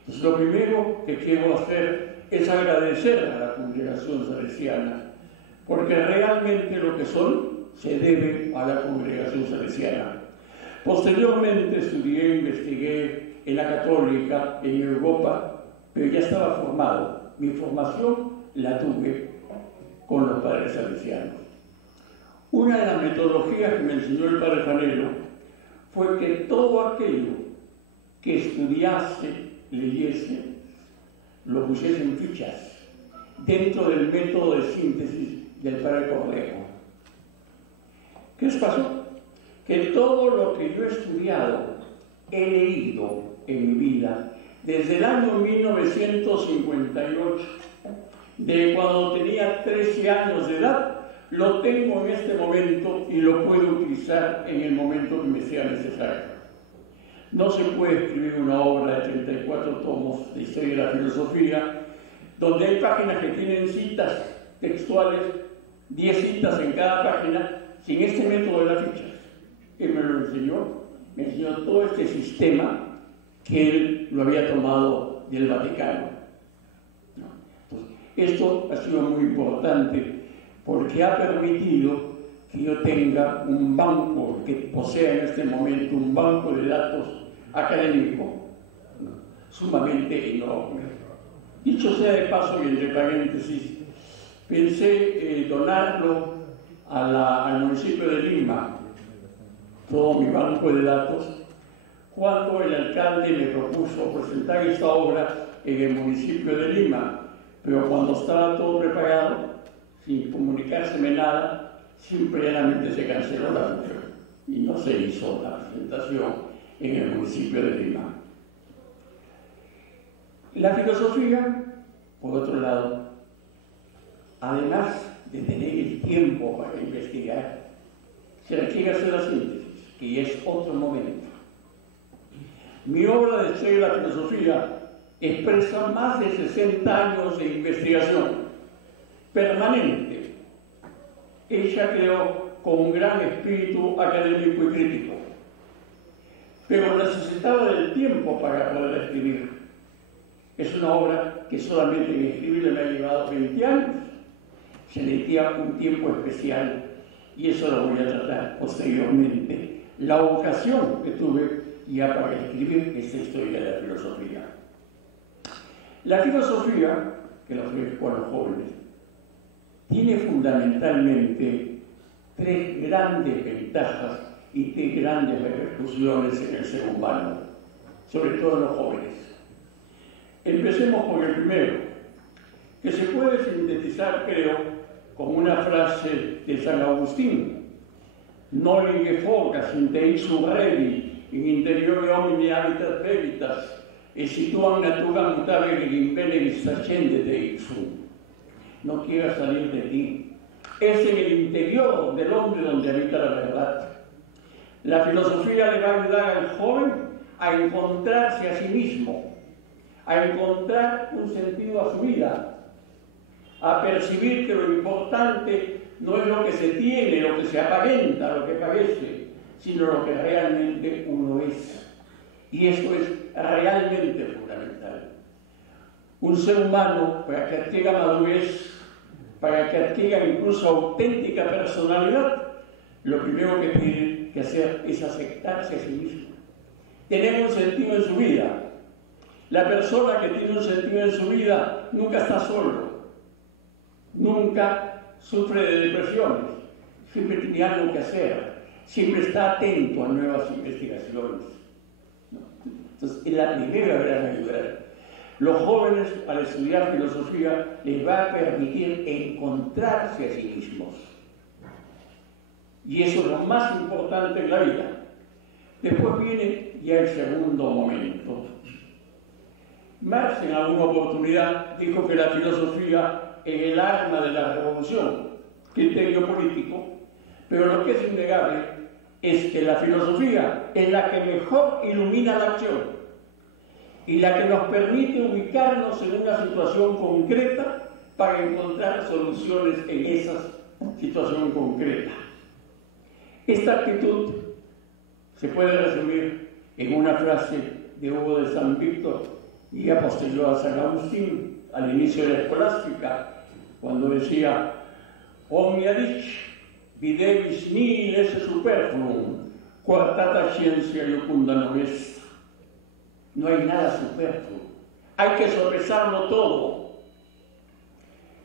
Entonces, lo primero que quiero hacer es agradecer a la congregación salesiana, porque realmente lo que son se debe a la congregación salesiana. Posteriormente estudié e investigué en la Católica, en Europa, pero ya estaba formado. Mi formación la tuve con los padres salesianos. Una de las metodologías que me enseñó el padre Fanelo fue que todo aquello que estudiase, leyese, lo pusiese en fichas dentro del método de síntesis del padre Cornejo. ¿Qué os pasó? Que todo lo que yo he estudiado, he leído en mi vida, desde el año 1958, de cuando tenía 13 años de edad, lo tengo en este momento y lo puedo utilizar en el momento que me sea necesario. No se puede escribir una obra de 34 tomos de historia de la filosofía, donde hay páginas que tienen citas textuales, 10 citas en cada página, sin este método de las fichas. Él me lo enseñó, me enseñó todo este sistema que él lo había tomado del Vaticano. Entonces, esto ha sido muy importante porque ha permitido que yo tenga un banco, que posea en este momento un banco de datos académico sumamente enorme. Dicho sea de paso y entre paréntesis, pensé donarlo al municipio de Lima, todo mi banco de datos, cuando el alcalde me propuso presentar esta obra en el municipio de Lima, pero cuando estaba todo preparado, sin comunicárseme nada, simplemente se canceló la reunión y no se hizo la presentación en el municipio de Lima. La filosofía, por otro lado, además de tener el tiempo para investigar, se requiere hacer la síntesis, que es otro momento. Mi obra de historia de la filosofía expresa más de 60 años de investigación permanente, hecha creo con un gran espíritu académico y crítico, pero necesitaba del tiempo para poder escribir. Es una obra que solamente en escribirla me ha llevado 20 años, se necesita un tiempo especial y eso lo voy a tratar posteriormente. La ocasión que tuve ya para escribir esta historia de la filosofía. La filosofía, que la ofrezco a los jóvenes, tiene fundamentalmente 3 grandes ventajas y 3 grandes repercusiones en el ser humano, sobre todo en los jóvenes. Empecemos por el primero, que se puede sintetizar, creo, con una frase de San Agustín: "Noli fogas inteisu revi, in interiore homini habitat veritas, e situam natura mutabile in veneris ascendete ipsum". No quieras salir de ti. Es en el interior del hombre donde habita la verdad. La filosofía le va a ayudar al joven a encontrarse a sí mismo, a encontrar un sentido a su vida, a percibir que lo importante no es lo que se tiene, lo que se aparenta, lo que parece, sino lo que realmente uno es. Y esto es realmente fundamental. Un ser humano, para que adquiera madurez, para que adquiera incluso auténtica personalidad, lo primero que tiene que hacer es aceptarse a sí mismo, tener un sentido en su vida. La persona que tiene un sentido en su vida nunca está solo, nunca sufre de depresiones, siempre tiene algo que hacer, siempre está atento a nuevas investigaciones. Entonces, es la primera gran ayuda. Los jóvenes, al estudiar filosofía, les va a permitir encontrarse a sí mismos. Y eso es lo más importante en la vida. Después viene ya el segundo momento. Marx en alguna oportunidad dijo que la filosofía es el arma de la revolución, criterio político, pero lo que es innegable es que la filosofía es la que mejor ilumina la acción y la que nos permite ubicarnos en una situación concreta para encontrar soluciones en esa situación concreta. Esta actitud se puede resumir en una frase de Hugo de San Víctor, guía posterior a San Agustín, al inicio de la escolástica, cuando decía: "Omnia dic, videvis nihil esse superfluum, quartata scientia iucunda non est". No hay nada superfluo, hay que sopesarlo todo.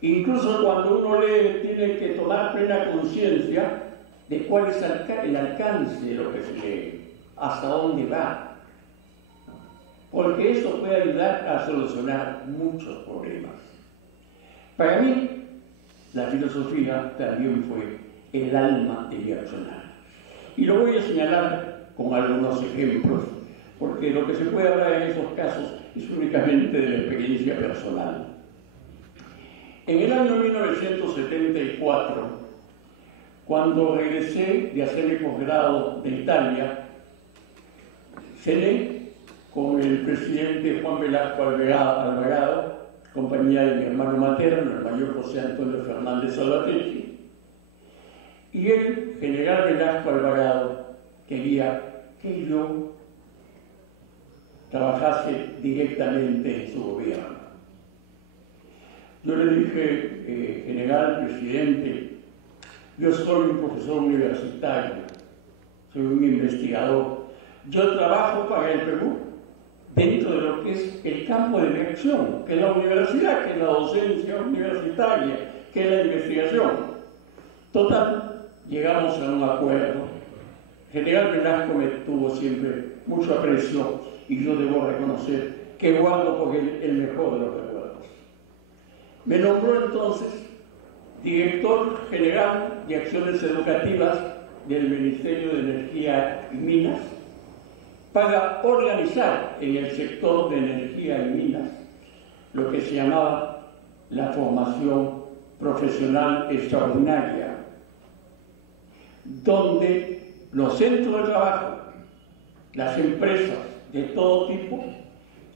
Incluso cuando uno lee, tiene que tomar plena conciencia de cuál es el alcance de lo que se lee, hasta dónde va, porque eso puede ayudar a solucionar muchos problemas. Para mí, la filosofía también fue el alma de mi accionar. Y lo voy a señalar con algunos ejemplos, porque lo que se puede hablar en esos casos es únicamente de la experiencia personal. En el año 1974, cuando regresé de hacer mi posgrado de Italia, cené con el presidente Juan Velasco Alvarado, compañía de mi hermano materno, el mayor José Antonio Fernández Salvatecchi, y el general Velasco Alvarado quería que yo trabajase directamente en su gobierno. Yo le dije, general, presidente, yo soy un profesor universitario, soy un investigador, yo trabajo para el Perú dentro de lo que es el campo de mi acción, que es la universidad, que es la docencia universitaria, que es la investigación. Total, llegamos a un acuerdo. General Velasco me tuvo siempre mucho aprecio y yo debo reconocer que guardo por él el mejor de los recuerdos. Me nombró entonces director general de acciones educativas del Ministerio de Energía y Minas para organizar en el sector de energía y minas lo que se llamaba la formación profesional extraordinaria, donde los centros de trabajo, las empresas de todo tipo,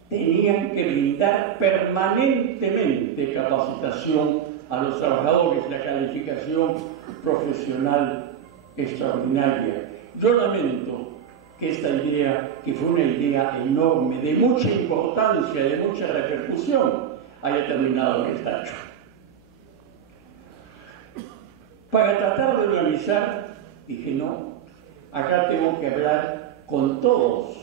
tenían que brindar permanentemente capacitación a los trabajadores, la calificación profesional extraordinaria. Yo lamento que esta idea, que fue una idea enorme, de mucha importancia, de mucha repercusión, haya terminado en el tacho. Para tratar de organizar, dije no, acá tengo que hablar con todos.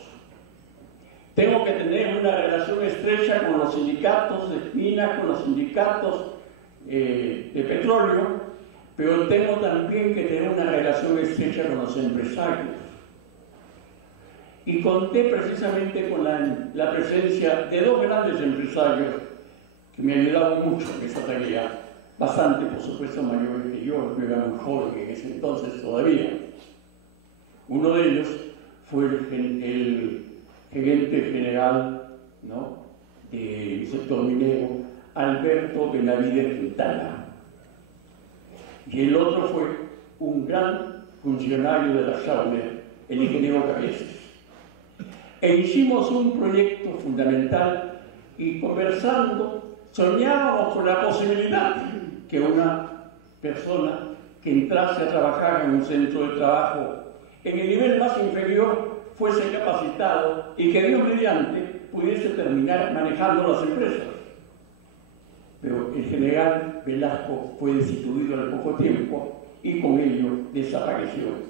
Tengo que tener una relación estrecha con los sindicatos de minas, con los sindicatos de petróleo, pero tengo también que tener una relación estrecha con los empresarios. Y conté precisamente con la presencia de dos grandes empresarios que me ayudaron mucho en esa tarea, bastante, por supuesto, mayores que yo era muy joven en ese entonces todavía. Uno de ellos fue el gerente general, ¿no?, del sector minero, Alberto Benavides Quintana. Y el otro fue un gran funcionario de la Schauner, el ingeniero Cabezas. E hicimos un proyecto fundamental y conversando soñábamos con la posibilidad que una persona que entrase a trabajar en un centro de trabajo en el nivel más inferior fuese capacitado y que Dios mediante pudiese terminar manejando las empresas. Pero el general Velasco fue destituido al poco tiempo y con ello desapareció.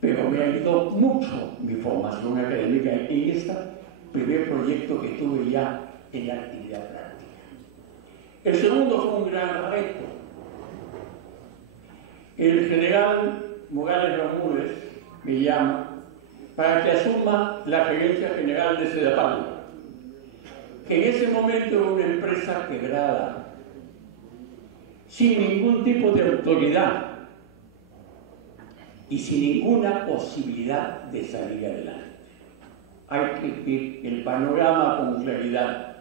Pero me ayudó mucho mi formación académica en este primer proyecto que tuve ya en la actividad práctica. El segundo fue un gran reto. El general Morales Bermúdez me llama para que asuma la gerencia general de Sedapal, que en ese momento era una empresa quebrada, sin ningún tipo de autoridad y sin ninguna posibilidad de salir adelante. Hay que ver el panorama con claridad.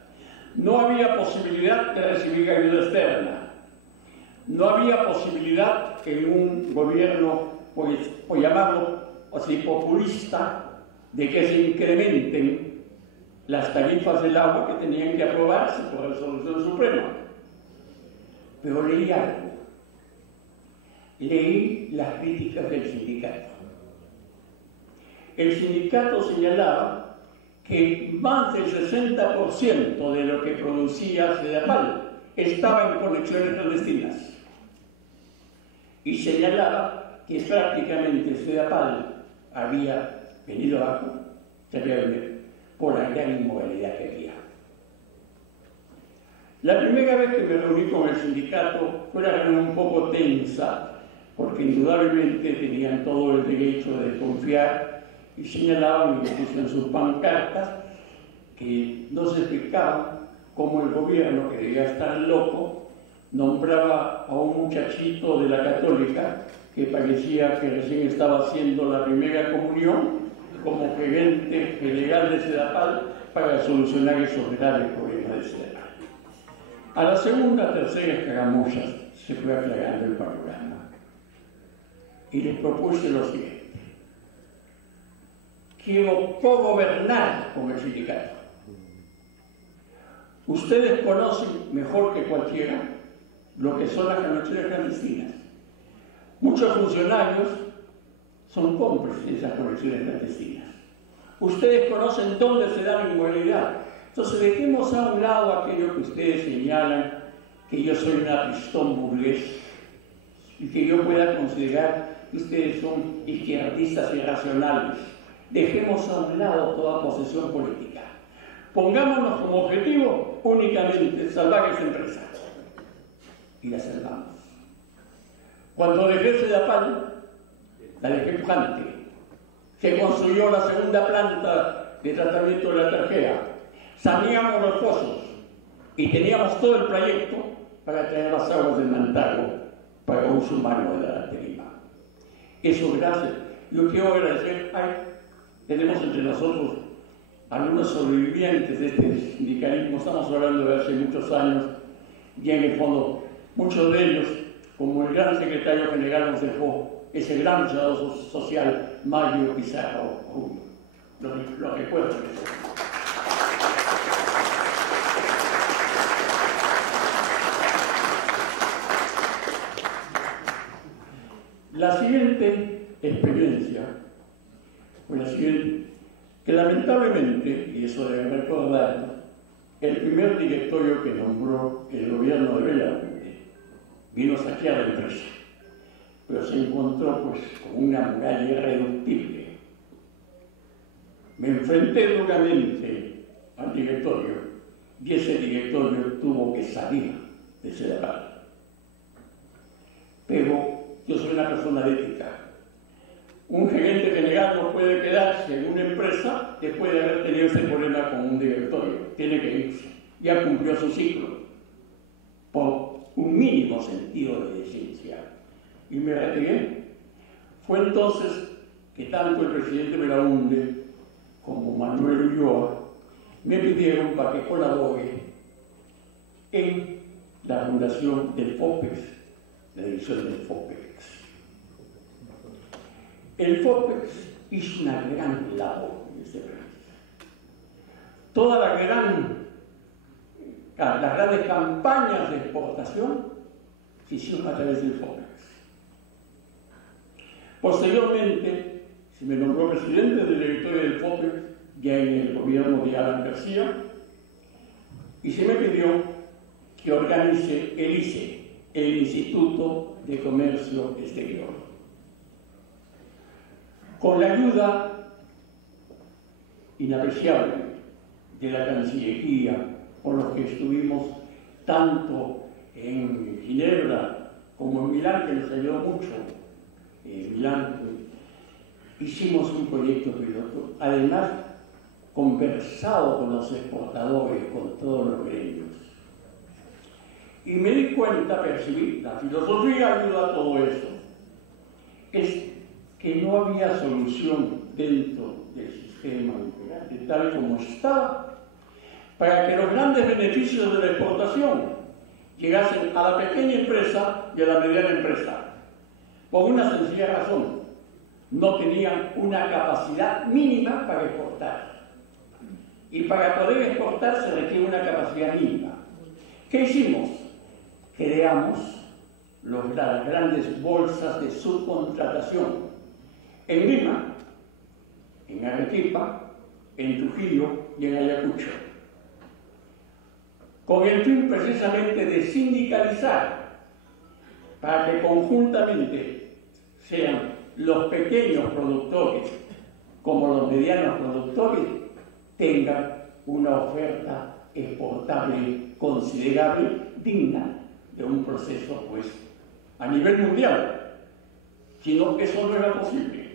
No había posibilidad de recibir ayuda externa. No había posibilidad que un gobierno, por llamarlo así, populista, de que se incrementen las tarifas del agua que tenían que aprobarse por resolución suprema. Pero leí algo. Leí las críticas del sindicato. El sindicato señalaba que más del 60% de lo que producía Sedapal estaba en conexiones clandestinas. Y señalaba que prácticamente Sedapal había venido abajo, por la gran inmoralidad que había. La primera vez que me reuní con el sindicato fue una reunión un poco tensa, porque indudablemente tenían todo el derecho de desconfiar y señalaban, incluso en sus pancartas, que no se explicaba cómo el gobierno, que debía estar loco, nombraba a un muchachito de la Católica que parecía que recién estaba haciendo la primera comunión como gerente general de Sedapal para solucionar esos graves problemas de Sedapal. A la segunda, tercera escaramuza se fue aclarando el panorama y les propuse lo siguiente: quiero cogobernar con el sindicato. Ustedes conocen mejor que cualquiera lo que son las conexiones clandestinas. Muchos funcionarios son cómplices de esas conexiones clandestinas. Ustedes conocen dónde se da la inmoralidad. Entonces dejemos a un lado aquello que ustedes señalan, que yo soy una pistón burgués y que yo pueda considerar que ustedes son izquierdistas irracionales. Dejemos a un lado toda posesión política. Pongámonos como objetivo únicamente salvar esa empresa. Y la salvamos. Cuando dejé Sedapal, la dejé pujante. Se construyó la segunda planta de tratamiento de la tarjeta. Saneamos los pozos y teníamos todo el proyecto para traer las aguas del Mantago para uso humano de la Tarima. Eso gracias. Yo quiero agradecer, tenemos entre nosotros algunos sobrevivientes de este sindicalismo, estamos hablando de hace muchos años, y en el fondo muchos de ellos, como el gran secretario general nos dejó, ese gran luchador social, Mario Pizarro Julio. Lo recuerdo. La siguiente experiencia fue la siguiente, que lamentablemente, y eso deben recordarlo, el primer directorio que nombró el gobierno de Belaúnde vino a saquear la empresa, pero se encontró pues con una muralla irreductible. Me enfrenté duramente al directorio y ese directorio tuvo que salir de Sedapal. Pero yo soy una persona ética. Un gerente general no puede quedarse en una empresa después de haber tenido ese problema con un directorio. Tiene que irse. Ya cumplió su ciclo. Por un mínimo sentido de decencia. Y me retiré. Fue entonces que tanto el presidente Belaúnde como Manuel Ulloa me pidieron para que colabore en la fundación del FOPEX, la edición del FOPEX. El FOPEX hizo una gran labor en este país. Todas las grandes campañas de exportación se hicieron a través del FOPEX. Posteriormente, se me nombró presidente del directorio del FOPEX, ya en el gobierno de Alan García, y se me pidió que organice el ICE, el Instituto de Comercio Exterior. Con la ayuda inapreciable de la Cancillería, por los que estuvimos tanto en Ginebra como en Milán, que nos ayudó mucho, en Milán, hicimos un proyecto piloto, además conversado con los exportadores, con todos los gremios. Y me di cuenta, percibí, la filosofía ayuda a todo eso, es que no había solución dentro del sistema integral, tal como estaba, para que los grandes beneficios de la exportación llegasen a la pequeña empresa y a la mediana empresa. Por una sencilla razón, no tenían una capacidad mínima para exportar. Y para poder exportar se requiere una capacidad mínima. ¿Qué hicimos? Creamos las grandes bolsas de subcontratación. En Lima, en Arequipa, en Trujillo y en Ayacucho, con el fin precisamente de sindicalizar para que conjuntamente sean los pequeños productores como los medianos productores tengan una oferta exportable considerable, digna de un proceso pues a nivel mundial. sino que eso no era posible.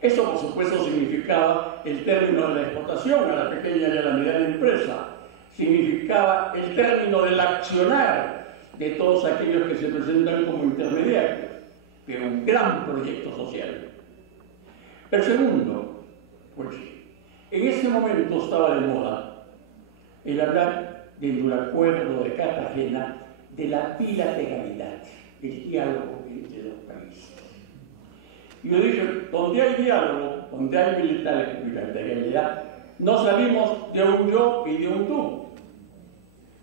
Eso, por supuesto, significaba el término de la explotación a la pequeña y a la mediana empresa, significaba el término del accionar de todos aquellos que se presentan como intermediarios, que es un gran proyecto social. El segundo, pues, en ese momento estaba de moda el hablar del acuerdo de Cartagena, de la bilateralidad, del diálogo entre los países. Y yo dije, donde hay diálogo, donde hay bilateralidad, no salimos de un yo y de un tú,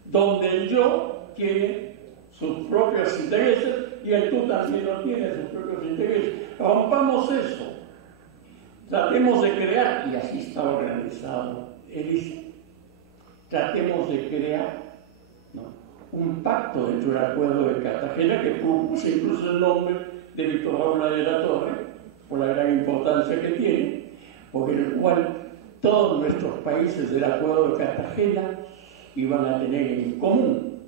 donde el yo tiene sus propios intereses y el tú también no tiene sus propios intereses. Rompamos eso, tratemos de crear, y así está organizado el ICE, tratemos de crear, ¿no?, un pacto dentro del acuerdo de Cartagena, que puse incluso el nombre de Víctor Raúl de la Torre, por la gran importancia que tiene, por el cual todos nuestros países del acuerdo de Cartagena iban a tener en común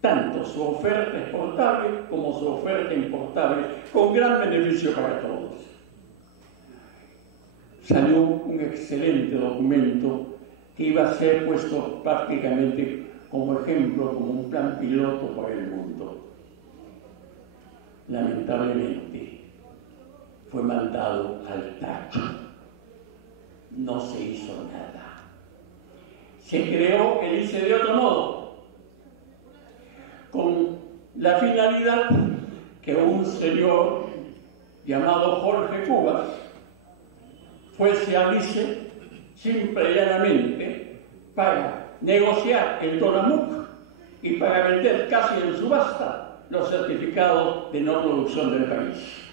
tanto su oferta exportable como su oferta importable, con gran beneficio para todos. Salió un excelente documento que iba a ser puesto prácticamente como ejemplo, como un plan piloto para el mundo. Lamentablemente, fue mandado al tacho. No se hizo nada. Se creó el ICE de otro modo, con la finalidad que un señor llamado Jorge Cubas fuese al ICE simple y llanamente para negociar el Tonamuc y para vender casi en subasta los certificados de no producción del país.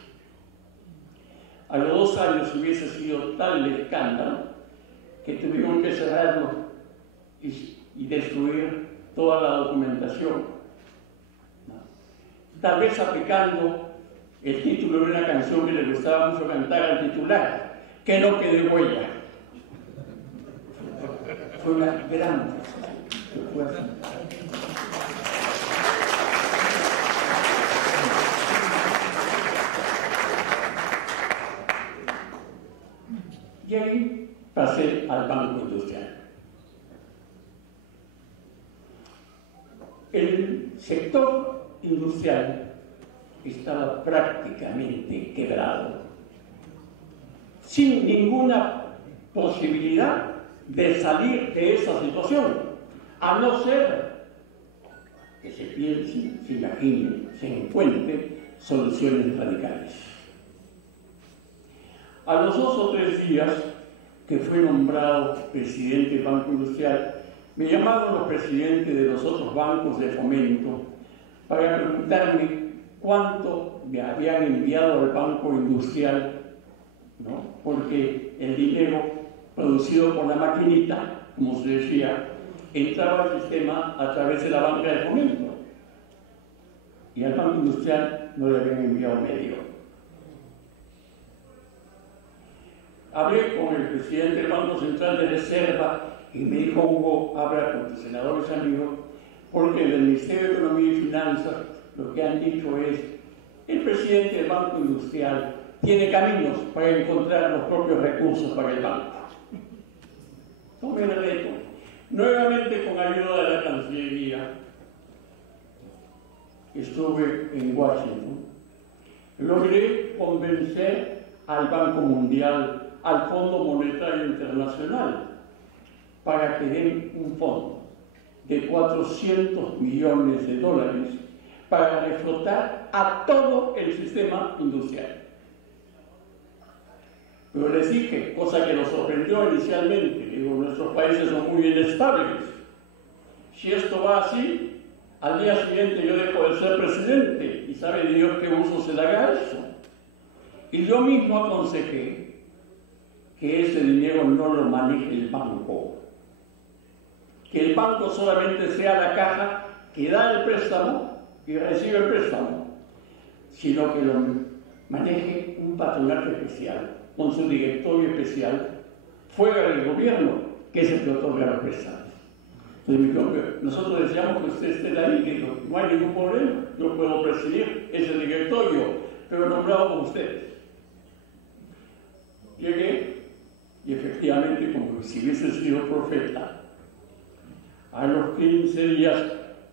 A los 2 años hubiese sido tal el escándalo que tuvieron que cerrarlo y destruir toda la documentación. Tal vez aplicando el título de una canción que le gustaba mucho cantar al titular, que no quede huella. Fue una gran fuerza. Y ahí pasé al Banco Industrial. El sector industrial estaba prácticamente quebrado, sin ninguna posibilidad de salir de esa situación, a no ser que se piense, se imagine, se encuentren soluciones radicales. A los 2 o 3 días que fue nombrado presidente del Banco Industrial, me llamaron los presidentes de los otros bancos de fomento para preguntarme cuánto me habían enviado al Banco Industrial, ¿no?, porque el dinero producido por la maquinita, como se decía, entraba al sistema a través de la banca de fomento. Y al Banco Industrial no le habían enviado medio. Hablé con el presidente del Banco Central de Reserva y me dijo: Hugo, habla con tus senadores amigos, porque en el Ministerio de Economía y Finanzas lo que han dicho es: el presidente del Banco Industrial tiene caminos para encontrar los propios recursos para el banco. Tomé el reto, nuevamente con ayuda de la Cancillería. Estuve en Washington. Logré convencer al Banco Mundial, al Fondo Monetario Internacional, para que den un fondo de $400 millones para reflotar a todo el sistema industrial. Pero les dije, cosa que nos sorprendió inicialmente, digo, nuestros países son muy inestables. Si esto va así, al día siguiente yo dejo de ser presidente, y sabe Dios qué uso se le haga eso. Y yo mismo aconsejé que ese dinero no lo maneje el banco, que el banco solamente sea la caja que da el préstamo y recibe el préstamo, sino que lo maneje un patronato especial, con su directorio especial, fuera del gobierno, que es el que otorga los préstamos. Entonces me dijo: nosotros deseamos que usted esté ahí. Digo: no hay ningún problema, yo puedo presidir ese directorio, pero nombrado por ustedes. Llegué y efectivamente, como si hubiese sido profeta, a los 15 días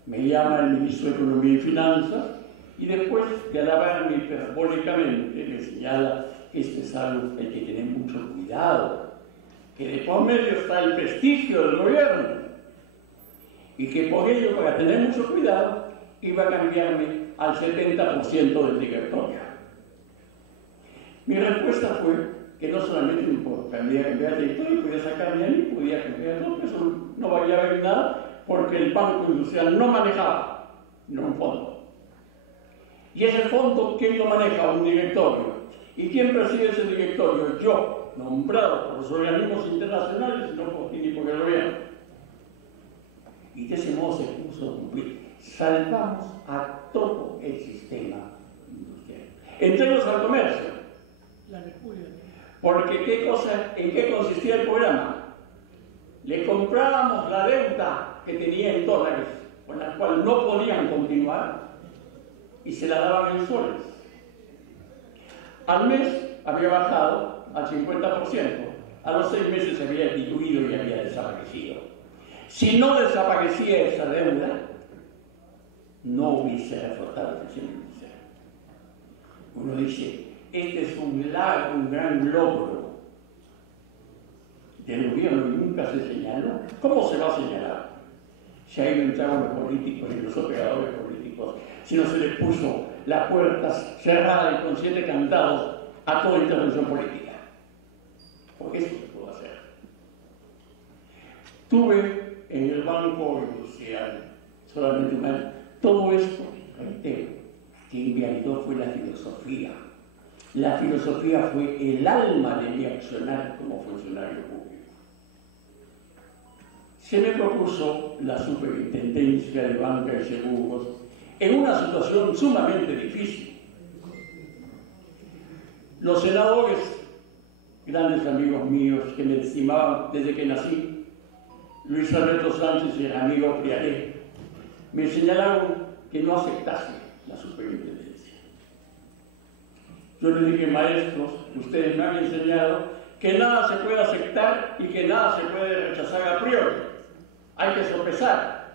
me llama el ministro de Economía y Finanzas y después de alabarme hiperbólicamente me señala que esto es algo que hay que tener mucho cuidado, que de por medio está el prestigio del gobierno y que por ello, para tener mucho cuidado, iba a cambiarme al 70% del directorio. Mi respuesta fue que no solamente me podía cambiar el directorio, podía sacarme a mí, podía cambiar todo, eso no valía a ver nada, porque el Banco Industrial no manejaba, no un fondo. Y ese fondo, ¿quién lo maneja? Un directorio. ¿Y quién preside ese directorio? Yo, nombrado por los organismos internacionales y no por ni por el gobierno. Y de ese modo se puso a cumplir. Salvamos a todo el sistema industrial. Entre ellos al comercio. Porque ¿en qué consistía el programa? Le comprábamos la deuda que tenía en dólares, con la cual no podían continuar, y se la daban en soles. Al mes había bajado al 50%, a los 6 meses se había diluido y había desaparecido. Si no desaparecía esa deuda, no hubiese reforzado el sistema industrial. Uno dice, este es un gran logro del gobierno y nunca se señaló. ¿Cómo se va a señalar? Si ahí no entraron los políticos y los operadores políticos, si no se les puso las puertas cerradas y con 7 candados a toda intervención política. Porque eso se pudo hacer. Tuve en el Banco Industrial solamente un año. Todo esto, reitero, que invalidó fue la filosofía. La filosofía fue el alma de mi accionar como funcionario público. Se me propuso la superintendencia de banca y seguros en una situación sumamente difícil. Los senadores, grandes amigos míos que me estimaban desde que nací, Luis Alberto Sánchez y el amigo Prialé, me señalaron que no aceptase la superintendencia. Yo les dije, maestros, ustedes me han enseñado que nada se puede aceptar y que nada se puede rechazar a priori. Hay que sopesar.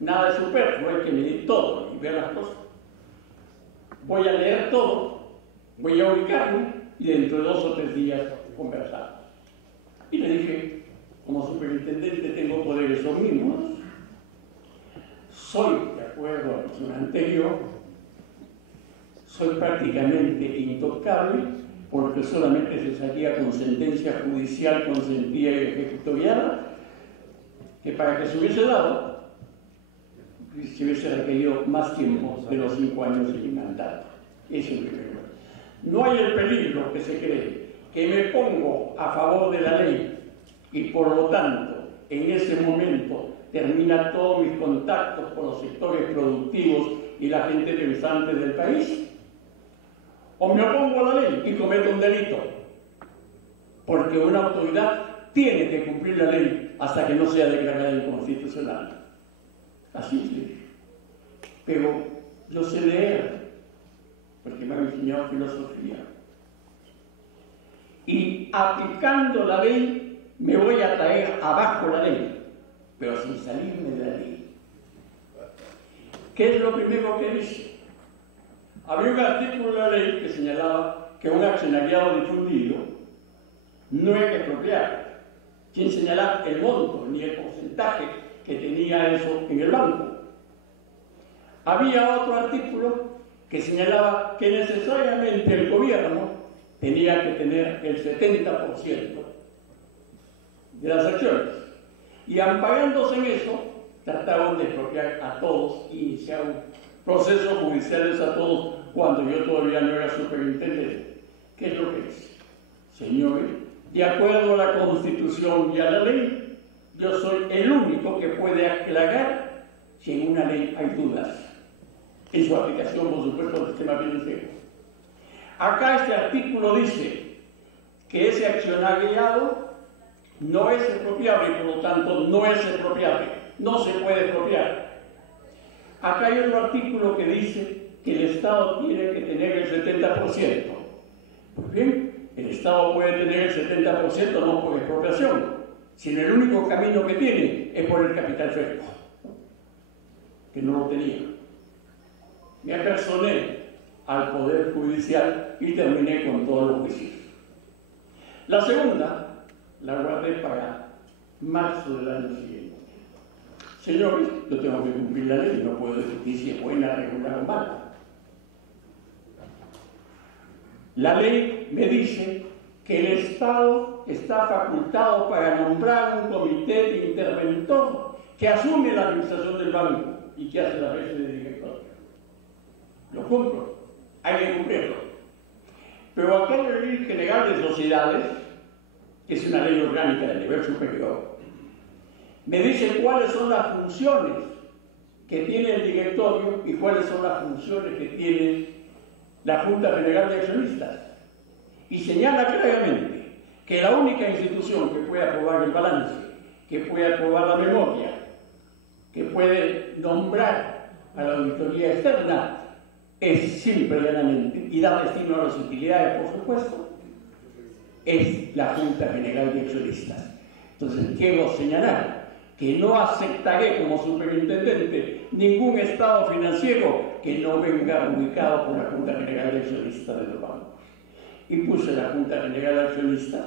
Nada es superfluo, hay que medir todo y ver las cosas. Voy a leer todo, voy a ubicarme y dentro de 2 o 3 días conversar. Y le dije, como superintendente tengo poderes omnímodos, soy, de acuerdo a la persona anterior, soy prácticamente intocable porque solamente se salía con sentencia judicial consentida y ejecutoriada, que para que se hubiese dado, se hubiese requerido más tiempo de los 5 años de mi mandato. Eso es lo primero. No hay el peligro que se cree, que me pongo a favor de la ley y por lo tanto en ese momento termina todos mis contactos con los sectores productivos y la gente pensante del país. O me opongo a la ley y cometo un delito, porque una autoridad tiene que cumplir la ley hasta que no sea declarada inconstitucional. Así es. Pero yo sé leer, porque me han enseñado filosofía. Y aplicando la ley, me voy a traer abajo la ley, pero sin salirme de la ley. ¿Qué es lo primero que dice? Había un artículo de la ley que señalaba que un accionariado difundido no hay que expropiar, sin señalar el monto ni el porcentaje que tenía eso en el banco. Había otro artículo que señalaba que necesariamente el gobierno tenía que tener el 70% de las acciones. Y amparándose en eso, trataron de expropiar a todos y iniciaron procesos judiciales a todos cuando yo todavía no era superintendente. ¿Qué es lo que es? Señores, de acuerdo a la Constitución y a la ley, yo soy el único que puede aclarar si en una ley hay dudas. En su aplicación, por supuesto, al sistema financiero. Acá este artículo dice que ese accionariado no es expropiable y por lo tanto no es expropiable. No se puede expropiar. Acá hay otro artículo que dice que el Estado tiene que tener el 70%. Pues bien, el Estado puede tener el 70% no por expropiación, sino el único camino que tiene es por el capital fresco, que no lo tenía. Me apersoné al Poder Judicial y terminé con todos los juicios. La segunda la guardé para marzo del año siguiente. Señores, yo tengo que cumplir la ley, no puedo decir si es buena, regular o mala. La ley me dice que el Estado está facultado para nombrar un comité de interventor que asume la administración del banco y que hace la veces de director. Lo cumplo, hay que cumplirlo. Pero acá la Ley General de Sociedades, que es una ley orgánica de nivel superior, me dice cuáles son las funciones que tiene el directorio y cuáles son las funciones que tiene la Junta General de Accionistas. Y señala claramente que la única institución que puede aprobar el balance, que puede aprobar la memoria, que puede nombrar a la auditoría externa, es simple y llanamente, y da destino a las utilidades, por supuesto, es la Junta General de Accionistas. Entonces, quiero señalar que no aceptaré como superintendente ningún estado financiero que no venga ubicado por la Junta General de Accionistas de los bancos. Y puse la Junta General de Accionistas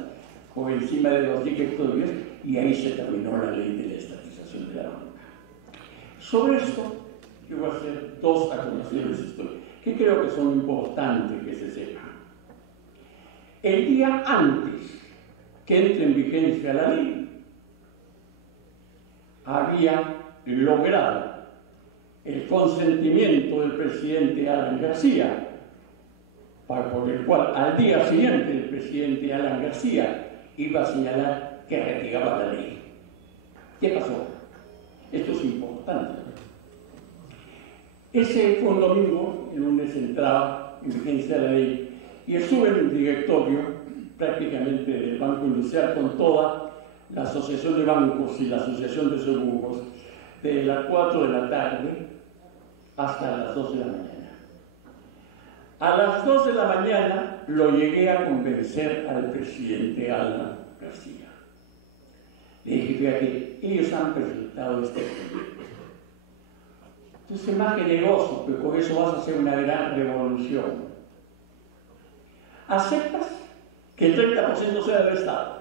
por encima de los directorios y ahí se terminó la ley de la estatización de la banca. Sobre esto, yo voy a hacer dos acotaciones históricas que creo que son importantes que se sepan. El día antes que entre en vigencia la ley, había logrado el consentimiento del presidente Alan García, por el cual al día siguiente el presidente Alan García iba a señalar que retiraba la ley. ¿Qué pasó? Esto es importante. Ese fue un domingo, el lunes entraba en vigencia la ley y estuve en el directorio prácticamente del Banco Industrial con toda la Asociación de Bancos y la Asociación de Seguros de las 4 de la tarde hasta las 2 de la mañana. A las 2 de la mañana lo llegué a convencer al presidente Alan García. Le dije, fíjate, ellos han presentado este proyecto. Entonces, más generoso, pero con eso vas a hacer una gran revolución. ¿Aceptas que el 30% sea del Estado?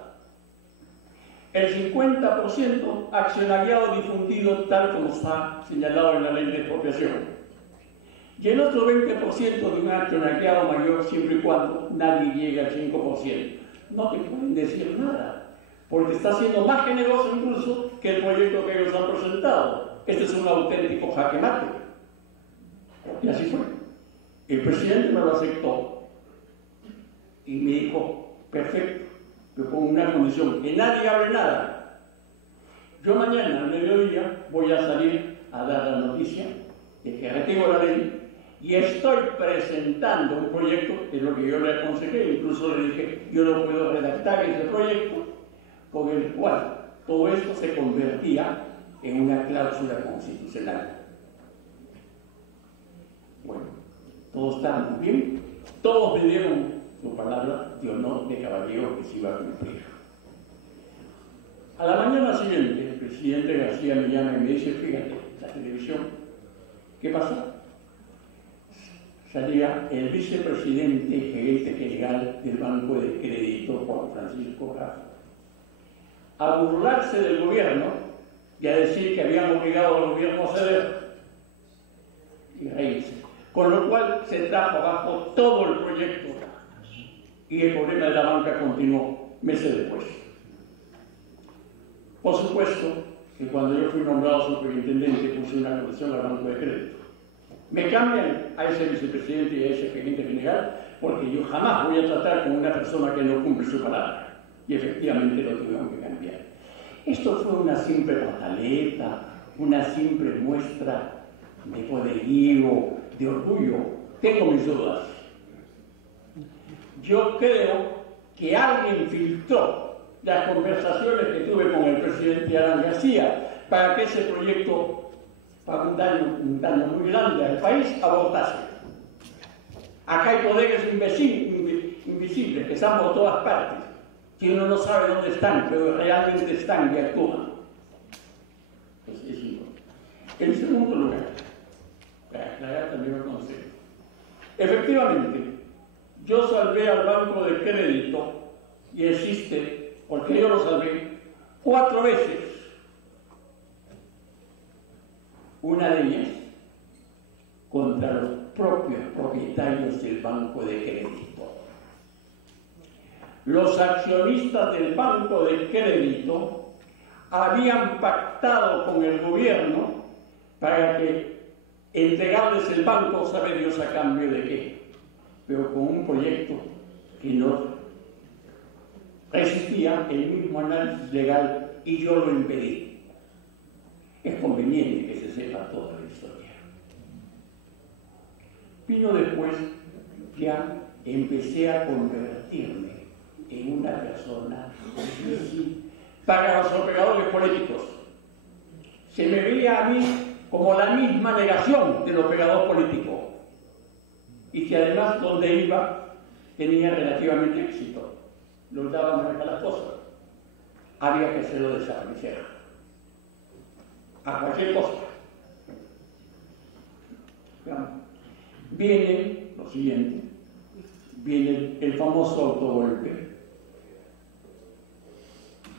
El 50% accionariado difundido tal como está señalado en la ley de expropiación. Y el otro 20% de un accionariado mayor siempre y cuando nadie llegue al 5%. No te pueden decir nada, porque está siendo más generoso incluso que el proyecto que ellos han presentado. Este es un auténtico jaque mate. Y así fue. El presidente me lo aceptó y me dijo, perfecto, yo pongo una condición, que nadie hable nada. Yo mañana al mediodía voy a salir a dar la noticia de que retiro la ley y estoy presentando un proyecto, que es lo que yo le aconsejé, incluso le dije, yo no puedo redactar ese proyecto, con el cual todo esto se convertía en una cláusula constitucional. Bueno, todos estaban muy bien, todos me dieron su palabra de honor de caballero que se iba a cumplir. A la mañana siguiente, el presidente García me llama y me dice, fíjate, la televisión, ¿qué pasó? Salía el vicepresidente y gerente general del Banco de Crédito, Juan Francisco Rafa, a burlarse del gobierno y a decir que habían obligado al gobierno a ceder y reírse. Con lo cual se trajo abajo todo el proyecto y el problema de la banca continuó meses después. Por supuesto que cuando yo fui nombrado superintendente puse una condición al Banco de Crédito. Me cambian a ese vicepresidente y a ese gerente general porque yo jamás voy a tratar con una persona que no cumple su palabra. Y efectivamente lo tuvieron que cambiar. Esto fue una simple pataleta, una simple muestra de poderío, de orgullo. Tengo mis dudas. Yo creo que alguien filtró las conversaciones que tuve con el presidente Alan García para que ese proyecto, para un daño muy grande al país, abortase. Acá hay poderes invisibles que están por todas partes, que uno no sabe dónde están, pero realmente están y actúan. Pues es importante. En segundo lugar, para aclarar también el concepto, efectivamente, yo salvé al Banco de Crédito, y existe, porque yo lo salvé 4 veces. Una de ellas contra los propios propietarios del Banco de Crédito. Los accionistas del Banco de Crédito habían pactado con el gobierno para que entregarles el banco, sabe Dios a cambio de qué, pero con un proyecto que no resistía el mismo análisis legal y yo lo impedí. Es conveniente que se sepa toda la historia. Vino después, ya empecé a convertirme en una persona difícil para los operadores políticos. Se me veía a mí como la misma negación del operador político y que además donde iba tenía relativamente éxito, lograba manejar las cosas. Había que hacerlo desaparecer a cualquier costo. Viene lo siguiente, viene el famoso autogolpe.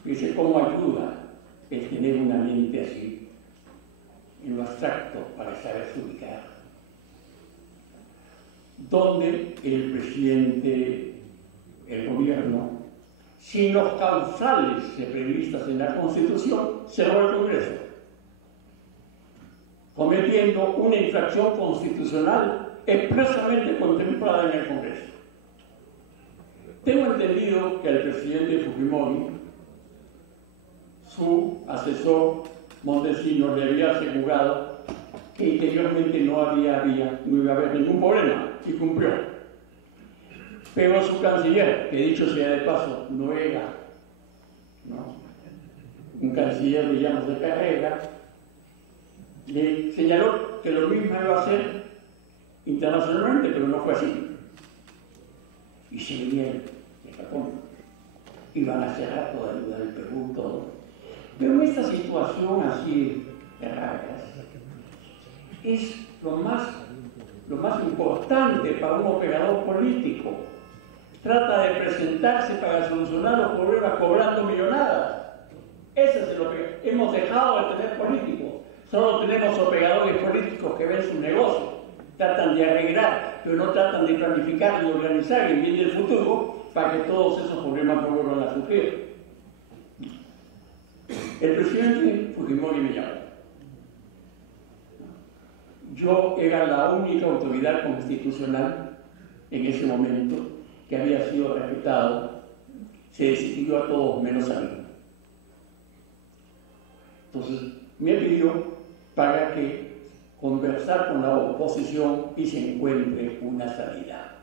Dice, ¿cómo ayuda el tener una mente así, en lo abstracto, para saberse ubicar? Donde el presidente, el gobierno, sin los causales previstas en la Constitución, cerró el Congreso, cometiendo una infracción constitucional expresamente contemplada en el Congreso. Tengo entendido que al presidente Fujimori, su asesor Montesinos le había asegurado que interiormente no iba a haber ningún problema, y cumplió. Pero su canciller, que dicho sea de paso, no era un canciller, digamos, de carrera, le señaló que lo mismo iba a hacer internacionalmente, pero no fue así. Y se venía el Japón. Iban a cerrar toda la ayuda del Perú, todo. Pero en esta situación así de raras, es lo más importante para un operador político. Trata de presentarse para solucionar los problemas cobrando millonadas. Ese es lo que hemos dejado de tener políticos. Solo tenemos operadores políticos que ven su negocio, tratan de arreglar, pero no tratan de planificar y organizar el bien del futuro para que todos esos problemas no vuelvan a sufrir. El presidente Fujimori me llamó. Yo era la única autoridad constitucional en ese momento que había sido respetado. Se decidió a todos menos a mí. Entonces me pidió para que conversar con la oposición y se encuentre una salida.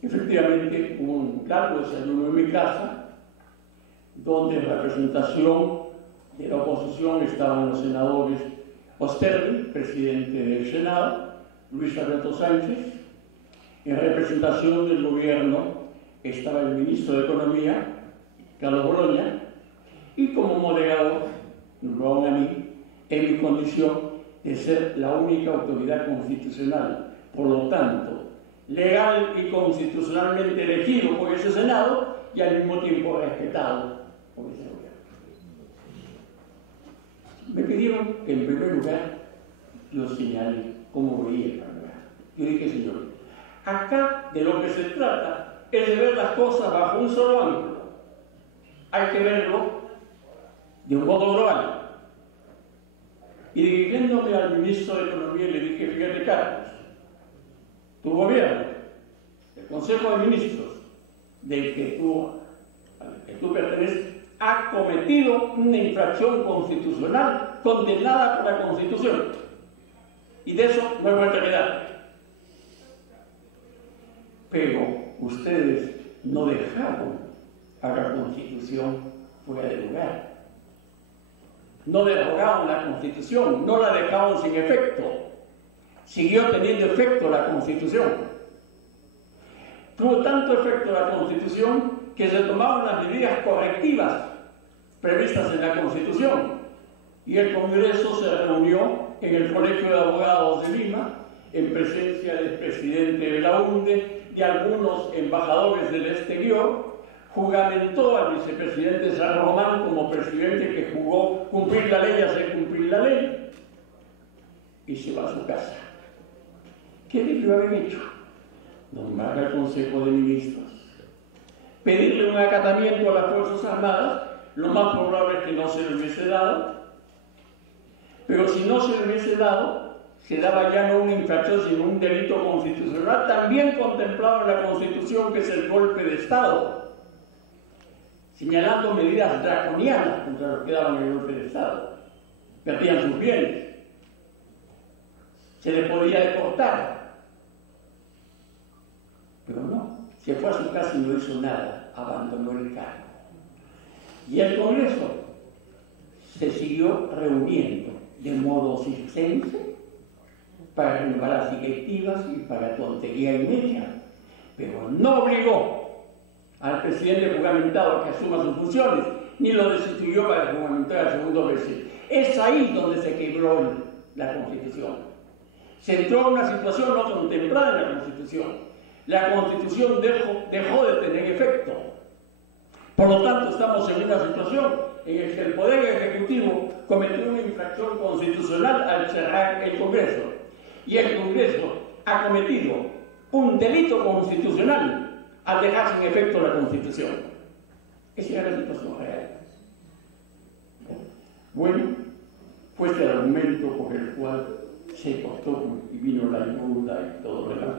Efectivamente, hubo un largo desayuno en mi casa, donde en representación de la oposición estaban los senadores Osterri, presidente del Senado, Luis Alberto Sánchez. En representación del gobierno estaba el ministro de Economía, Carlos Boloña, y como moderador, aún a mí, en mi condición de ser la única autoridad constitucional, por lo tanto, legal y constitucionalmente elegido por ese Senado y al mismo tiempo respetado por ese gobierno. Me pidieron que en primer lugar yo señale cómo veía el panorama. Yo dije, señor, acá de lo que se trata es de ver las cosas bajo un solo ángulo. Hay que verlo de un modo global. Y dirigiéndome al ministro de Economía le dije, fíjate, Carlos, tu gobierno, el Consejo de Ministros al que tú perteneces, ha cometido una infracción constitucional condenada por la Constitución. Y de eso no hay vuelta que dar. Pero ustedes no dejaron a la Constitución fuera de lugar. No derogaron la Constitución, no la dejaron sin efecto. siguió teniendo efecto la Constitución. Tuvo tanto efecto la Constitución que se tomaron las medidas correctivas previstas en la Constitución y el Congreso se reunió en el Colegio de Abogados de Lima en presencia del presidente de la UNDE y algunos embajadores del exterior. Juramentó al vicepresidente San Román como presidente que juró cumplir la ley, hacer cumplir la ley, y se va a su casa. ¿Qué debió haber hecho? Nombrar al Consejo de Ministros, pedirle un acatamiento a las Fuerzas Armadas. Lo más probable es que no se le hubiese dado, pero si no se le hubiese dado, se daba ya no una infracción sino un delito constitucional también contemplado en la Constitución, que es el golpe de Estado, señalando medidas draconianas contra los que daban el golpe de Estado. Perdían sus bienes, se les podía deportar, pero no, se fue a su casa y no hizo nada, abandonó el cargo. Y el Congreso se siguió reuniendo de modo circense para renovar las directivas y para tontería y media, pero no obligó al presidente juramentado a que asuma sus funciones, ni lo destituyó para juramentar a segundo veces. Es ahí donde se quebró la Constitución. Se entró en una situación no contemplada en la Constitución. La Constitución dejó de tener efecto. Por lo tanto, estamos en una situación en la que el Poder Ejecutivo cometió una infracción constitucional al cerrar el Congreso. Y el Congreso ha cometido un delito constitucional al dejar sin efecto la Constitución. Esa era la situación real. Bueno, fue este el argumento por el cual se cortó y vino la ayuda y todo lo demás.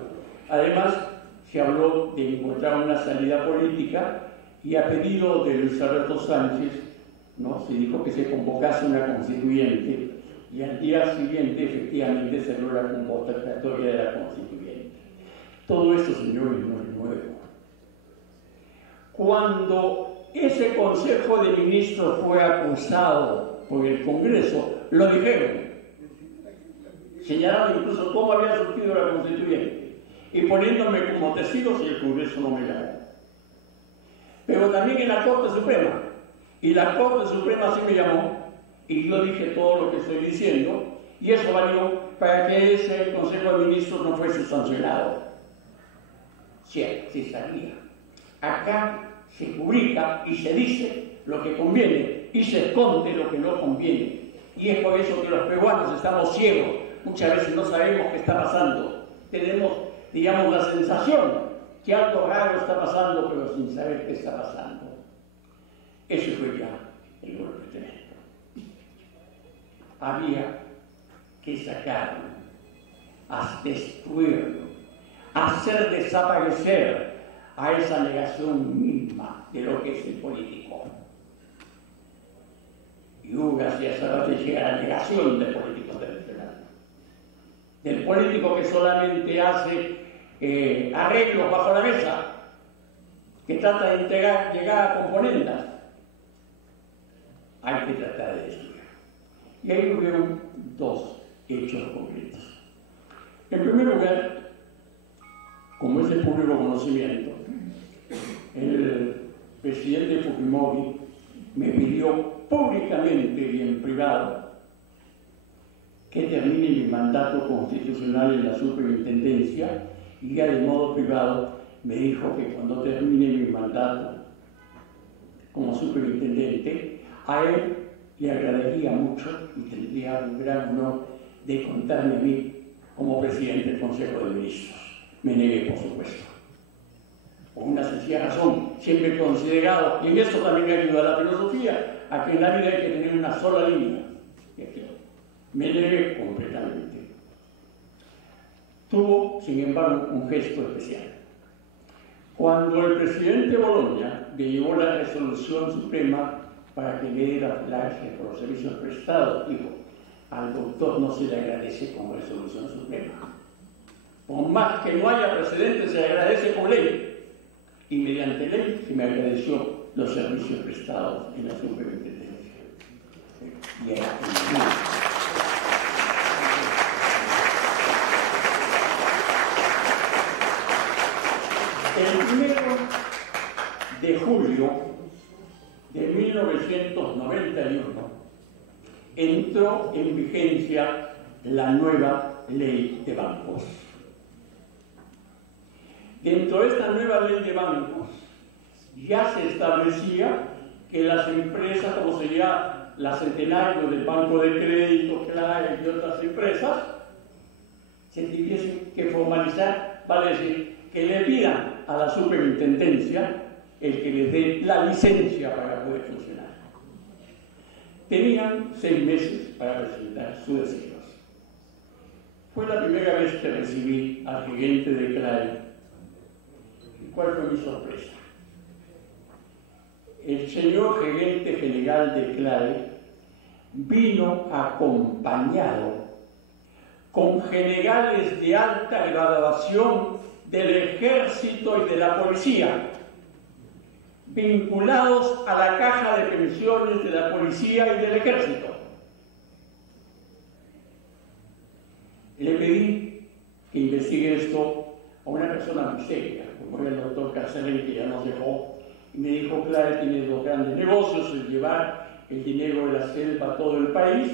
Además, se habló de encontrar una salida política y a pedido de Luis Alberto Sánchez, ¿no?, se dijo que se convocase una constituyente y al día siguiente efectivamente se dio la convocatoria de la constituyente. Todo esto, señores, no es nuevo. Cuando ese Consejo de Ministros fue acusado por el Congreso, lo dijeron, señalaron incluso cómo había surgido la constituyente y poniéndome como testigo si el Congreso no me llamó. Pero también en la Corte Suprema, y la Corte Suprema sí me llamó, y yo dije todo lo que estoy diciendo, y eso valió para que ese Consejo de Ministros no fuese sancionado. Sí, sabía. Acá se publica y se dice lo que conviene, y se esconde lo que no conviene. Y es por eso que los peruanos estamos ciegos, muchas veces no sabemos qué está pasando. Tenemos, digamos, la sensación que algo raro está pasando, pero sin saber qué está pasando. Ese fue ya el golpe tremendo. Había que sacarlo, destruirlo, hacer desaparecer a esa negación misma de lo que es el político. Y hubo, gracias a la llega la negación del político tradicional. Del político que solamente hace arreglos bajo la mesa, que trata de llegar a componendas. Hay que tratar de destruir. Y ahí hubieron dos hechos concretos. En primer lugar, como es de público conocimiento, el presidente Fujimori me pidió públicamente y en privado que termine mi mandato constitucional en la superintendencia, y ya de modo privado me dijo que cuando termine mi mandato como superintendente, a él le agradaría mucho y tendría un gran honor de contarme a mí como presidente del Consejo de Ministros. Me negué, por supuesto. Por una sencilla razón, siempre he considerado, y en esto también me ayuda la filosofía, a que en la vida hay que tener una sola línea. Me negué completamente. Tuvo, sin embargo, un gesto especial. Cuando el presidente Boloña le llevó la resolución suprema para que le diera flash por los servicios prestados, dijo, al doctor no se le agradece con resolución suprema. Por más que no haya precedentes, se le agradece con ley. Y mediante ley se me agradeció los servicios prestados en la superintendencia. Y era El 1 de julio de 1991 entró en vigencia la nueva ley de bancos. Dentro de esta nueva ley de bancos ya se establecía que las empresas, como sería la Centenario del Banco de Crédito, CLAE y otras empresas, se tuviesen que formalizar, vale decir, que le pidan a la superintendencia el que les dé la licencia para poder funcionar. Tenían 6 meses para presentar sus deseos. Fue la primera vez que recibí al gerente de CLAE. ¿Y cuál fue mi sorpresa? El señor gerente general de CLAE vino acompañado con generales de alta graduación del ejército y de la policía, vinculados a la caja de pensiones de la policía y del ejército. Le pedí que investigue esto a una persona muy seria, como era el doctor Carcelén, que ya nos dejó, y me dijo: CLAE tiene 2 grandes negocios: el llevar el dinero de la selva a todo el país,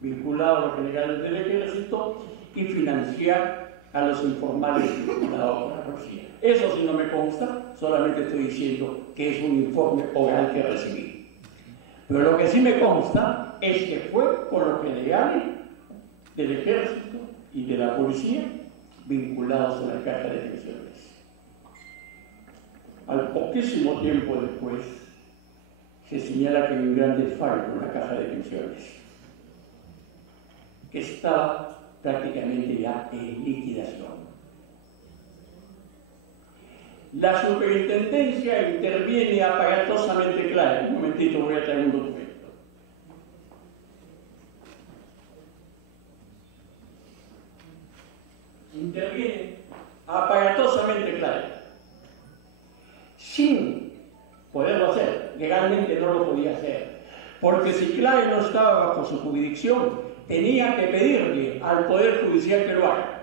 vinculado a los generales del ejército, y financiar a los informales vinculados a la policía. Eso sí no me consta, solamente estoy diciendo que es un informe oral que recibí. Pero lo que sí me consta es que fue con los generales del ejército y de la policía vinculados a la caja de pensiones. Al poquísimo tiempo después se señala que hay un gran desfalco en la caja de pensiones, que estaba prácticamente ya en liquidación. La superintendencia interviene aparatosamente. CLAE. Un momentito, voy a traer un documento. Interviene aparatosamente CLAE, sin poderlo hacer. Legalmente no lo podía hacer, porque si CLAE no estaba bajo su jurisdicción, tenía que pedirle al Poder Judicial que lo haga.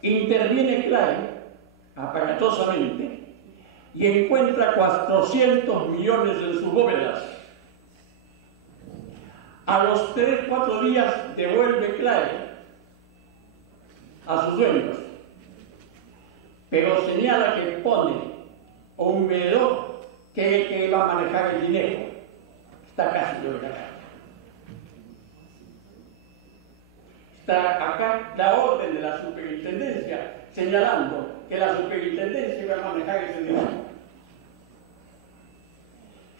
Interviene CLAE aparatosamente y encuentra 400 millones en sus bóvedas. A los 3-4 días devuelve CLAE a sus dueños, pero señala que pone un veedor que es el que va a manejar el dinero. Está casi lo de acá. Está acá la orden de la superintendencia señalando que la superintendencia va a manejar ese dinero.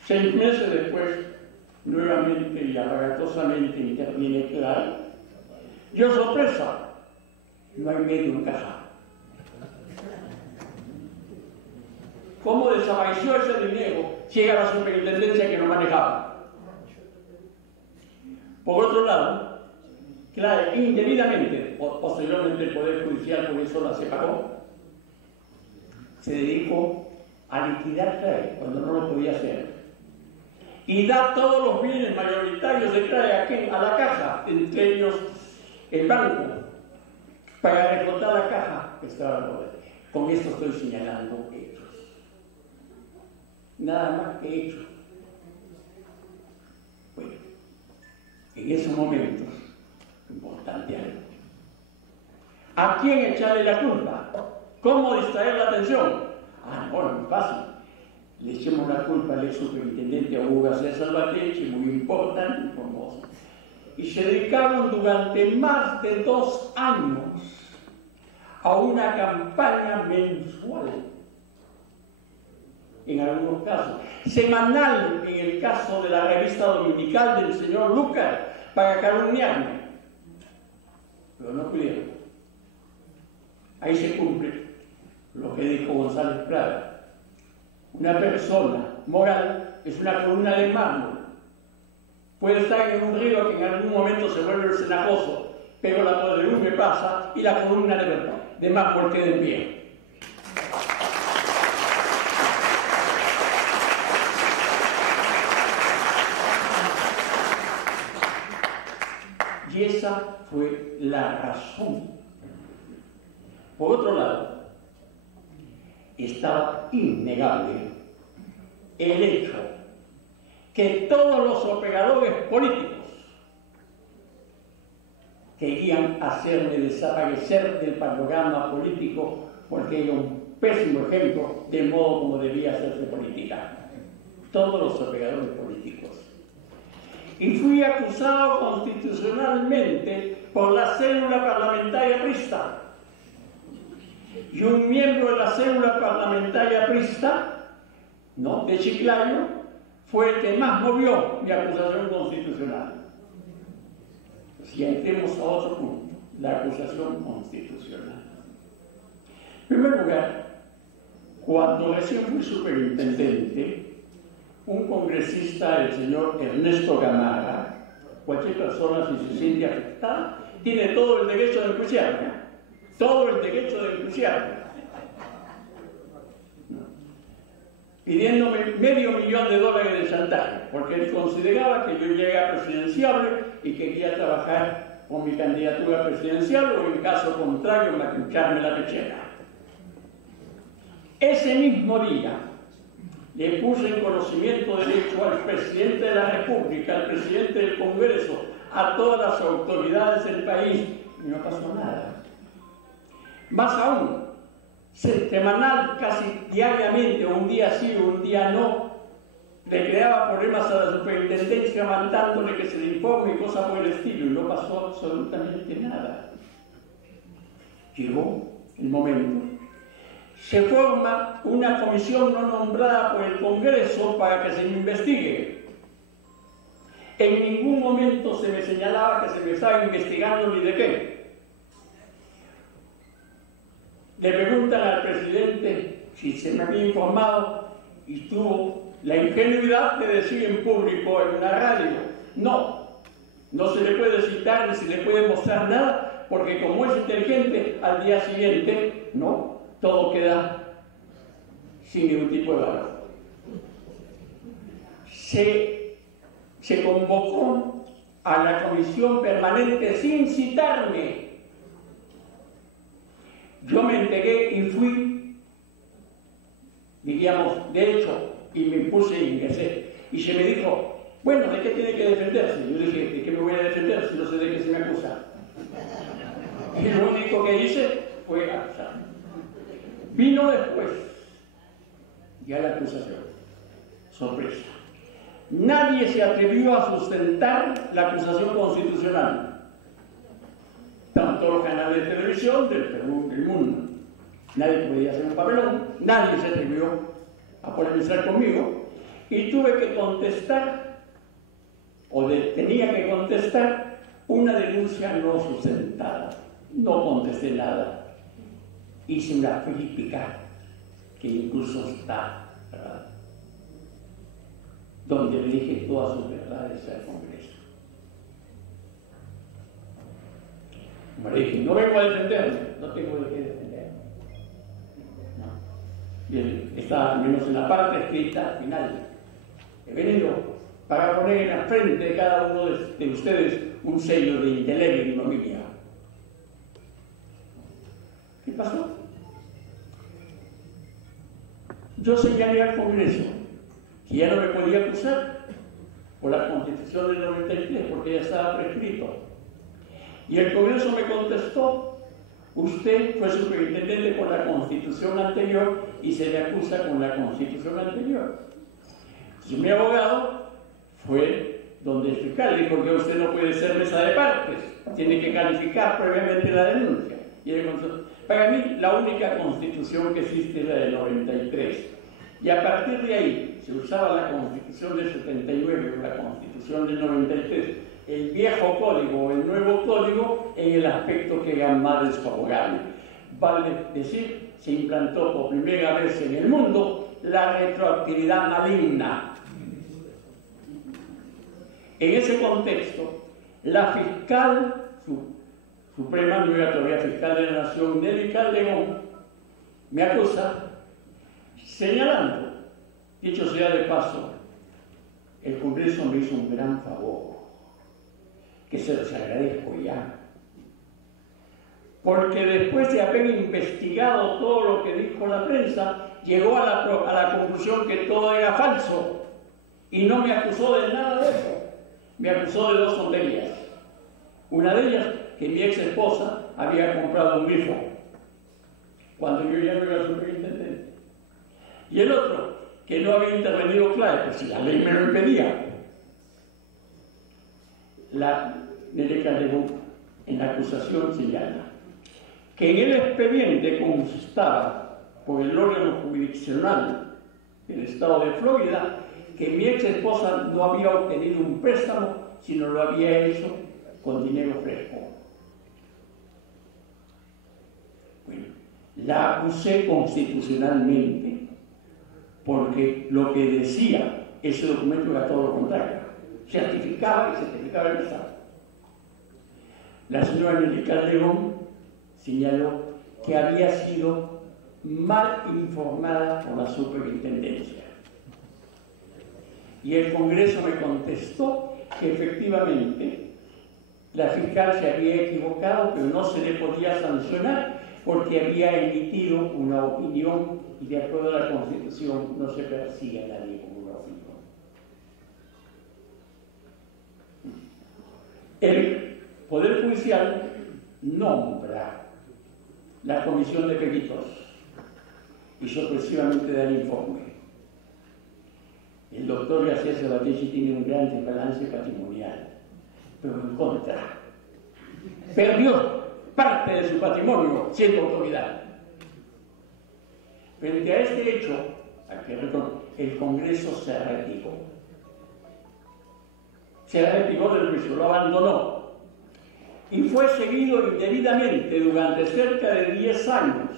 6 meses después, nuevamente y aparatosamente interviene CLAE. Yo, sorpresa, no hay medio en caja. ¿Cómo desapareció ese dinero? Llega la superintendencia que no manejaba. Por otro lado, CLAE indebidamente, posteriormente el Poder Judicial por eso la separó, se dedicó a liquidar CLAE cuando no lo podía hacer, y da todos los bienes mayoritarios de CLAE a la caja, entre ellos el banco, para reflotar la caja que estaba en poder. Con esto estoy señalando hechos, nada más que hechos. Bueno, en esos momentos, importante algo. ¿A quién echarle la culpa? ¿Cómo distraer la atención? Bueno, muy fácil. Le echemos la culpa al ex superintendente Hugo García Salvatierra, muy importante y famoso. Y se dedicaron durante más de 2 años a una campaña mensual, en algunos casos, semanal en el caso de la revista dominical del señor Lucas, para calumniarme. Pero no pudieron. Ahí se cumple lo que dijo González Prada. Una persona moral es una columna de mármol. Puede estar en un río que en algún momento se vuelve cenagoso, pero la podredumbre pasa y la columna de mármol queda en pie. Y esa fue la razón Por otro lado, estaba innegable el hecho que todos los operadores políticos querían hacerme desaparecer del panorama político porque era un pésimo ejemplo del modo como debía hacerse política. Todos los operadores políticos. Y fui acusado constitucionalmente por la célula parlamentaria aprista. Y un miembro de la célula parlamentaria aprista, ¿no?, de Chiclayo, fue el que más movió mi acusación constitucional. Si entremos a otro punto, la acusación constitucional. En primer lugar, cuando recién fui superintendente, un congresista, el señor Ernesto Gamarra, cualquier persona si se siente afectada, tiene todo el derecho de enjuiciarme, todo el derecho de enjuiciarme, pidiéndome $500,000 de chantaje, porque él consideraba que yo ya era presidenciable y quería trabajar con mi candidatura presidencial o en caso contrario machucarme la pechera. Ese mismo día le puse en conocimiento del hecho al presidente de la República, al presidente del Congreso, a todas las autoridades del país, y no pasó nada. Más aún, semanal, casi diariamente, un día sí, un día no, le creaba problemas a la superintendencia mandándole que se le informe y cosas por el estilo, y no pasó absolutamente nada. Llegó el momento. Se forma una comisión no nombrada por el Congreso para que se me investigue. En ningún momento se me señalaba que se me estaba investigando ni de qué. Le preguntan al presidente si se me había informado y tuvo la ingenuidad de decir en público en una radio: no se le puede citar ni se le puede mostrar nada, porque como es inteligente, al día siguiente, todo queda sin ningún tipo de valor. Se convocó a la comisión permanente sin citarme. Yo me enteré y fui, diríamos, de hecho, y me puse y ingresé. Y se me dijo: bueno, ¿de qué tiene que defenderse? Yo dije: ¿de qué me voy a defender si no sé de qué se me acusa? Y lo único que hice fue acusar. Vino después ya la acusación. Sorpresa. Nadie se atrevió a sustentar la acusación constitucional. Tanto los canales de televisión del Perú, del mundo. Nadie podía hacer un papelón, nadie se atrevió a polemizar conmigo, y tuve que contestar, tenía que contestar, una denuncia no sustentada. No contesté nada. Hice una crítica que incluso está, ¿verdad?, donde le dije todas sus verdades al Congreso. Como le dije, no vengo a defenderme, no tengo de qué defenderme. Bien, está al menos en la parte escrita final. He venido para poner en la frente de cada uno de ustedes un sello de indeleble ignominia. ¿Qué pasó? Yo señalé al Congreso que ya no me podía acusar por la Constitución del 93, porque ya estaba prescrito. Y el Congreso me contestó: usted fue superintendente por la Constitución anterior y se le acusa con la Constitución anterior. Y mi abogado fue donde el fiscal dijo que usted no puede ser mesa de partes, tiene que calificar previamente la denuncia. Y para mí, la única Constitución que existe es la del 93. Y a partir de ahí se usaba la Constitución del 79 o la Constitución del 93, el viejo código o el nuevo código, en el aspecto que era más desfavorable. Vale decir, se implantó por primera vez en el mundo la retroactividad maligna. En ese contexto, la fiscal suprema, no era todavía fiscal de la Nación, Nelly Calderón, me acusa señalando, dicho sea de paso, el Congreso me hizo un gran favor, que se los agradezco ya. porque después de haber investigado todo lo que dijo la prensa, llegó a la conclusión que todo era falso y no me acusó de nada de eso. Me acusó de dos tonterías. Una de ellas, que mi ex esposa había comprado un grifo cuando yo ya no era superintendente. Y el otro, que no había intervenido clave, pues si la ley me lo impedía. La Nelly Calderón en la acusación señala que en el expediente constaba por el órgano jurisdiccional del estado de Florida que mi ex esposa no había obtenido un préstamo, sino lo había hecho con dinero fresco. Bueno, la acusé constitucionalmente porque lo que decía ese documento era todo lo contrario. Certificaba y certificaba el Estado. La señora Nelly Calderón señaló que había sido mal informada por la superintendencia. Y el Congreso me contestó que efectivamente la fiscal se había equivocado, pero no se le podía sancionar porque había emitido una opinión y de acuerdo a la Constitución no se persigue a nadie como una opinión. El Poder Judicial nombra la comisión de peritos y sorpresivamente da el informe. El doctor García Sabatecci tiene un gran desbalance patrimonial, pero en contra. Perdió parte de su patrimonio siendo autoridad. Frente a este hecho, el Congreso se retiró. Se retiró del juicio, lo abandonó. Y fue seguido indebidamente durante cerca de 10 años,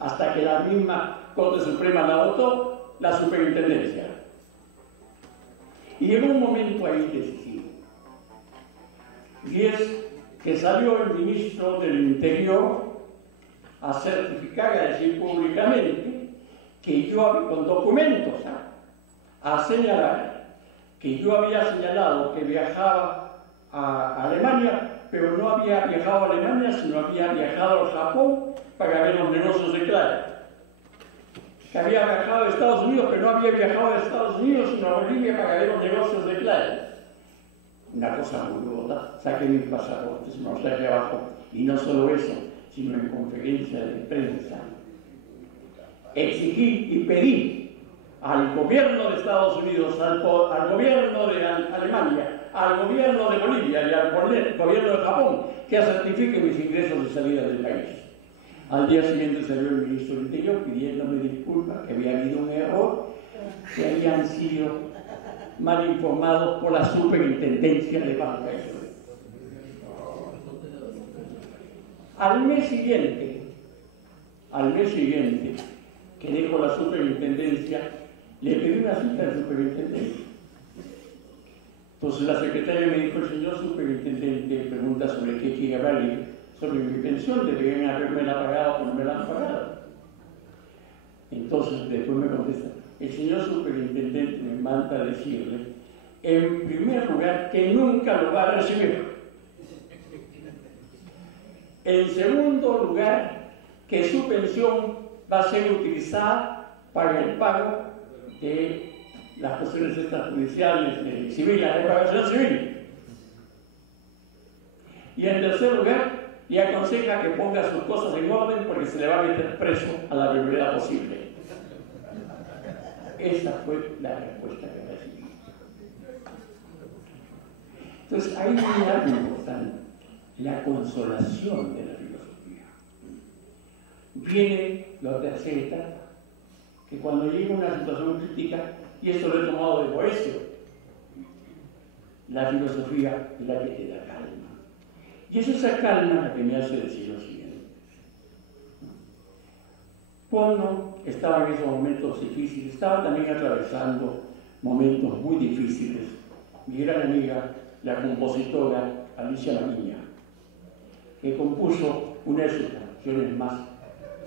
hasta que la misma Corte Suprema la votó, la superintendencia. Y llegó un momento ahí decisivo. Y es que salió el ministro del Interior a certificar, a decir públicamente, que yo, con documentos, a señalar que yo había señalado que viajaba a Alemania, pero no había viajado a Alemania, sino había viajado a Japón para ver los negocios de Clara. Que había viajado a Estados Unidos, pero no había viajado a Estados Unidos, sino a Bolivia para ver los negocios de Clara. Una cosa muy gorda. Saqué mis pasaportes, me los traje abajo. Y no solo eso, sino en conferencia de prensa. Exigí y pedí al gobierno de Estados Unidos, al gobierno de Alemania, al gobierno de Bolivia y al gobierno de Japón que certifiquen mis ingresos y salidas del país. Al día siguiente salió el ministro del Interior pidiéndome disculpas, que había habido un error, que habían sido mal informados por la superintendencia de Banca. Al mes siguiente, que dijo la superintendencia, le pedí una cita al superintendente. Entonces la secretaria me dijo: el señor superintendente pregunta sobre qué quiere hablar, sobre mi pensión, deberían haberme la pagado, pero no me la han pagado. Entonces después me contesta: el señor superintendente me manda a decirle, en primer lugar, que nunca lo va a recibir. En segundo lugar, que su pensión va a ser utilizada para el pago de las cuestiones extrajudiciales civiles, la reparación civil. Y en tercer lugar, le aconseja que ponga sus cosas en orden porque se le va a meter preso a la brevedad posible. Esa fue la respuesta que recibí. Entonces, ahí viene algo importante, la consolación de la filosofía. Viene la tercera etapa, que cuando llega una situación crítica, y esto lo he tomado de Boecio, la filosofía es la que te da calma. Y es esa calma la que me hace decir lo siguiente. Cuando estaba en esos momentos difíciles, estaba también atravesando momentos muy difíciles, mi gran amiga, la compositora Alicia Laviña, que compuso una de sus canciones más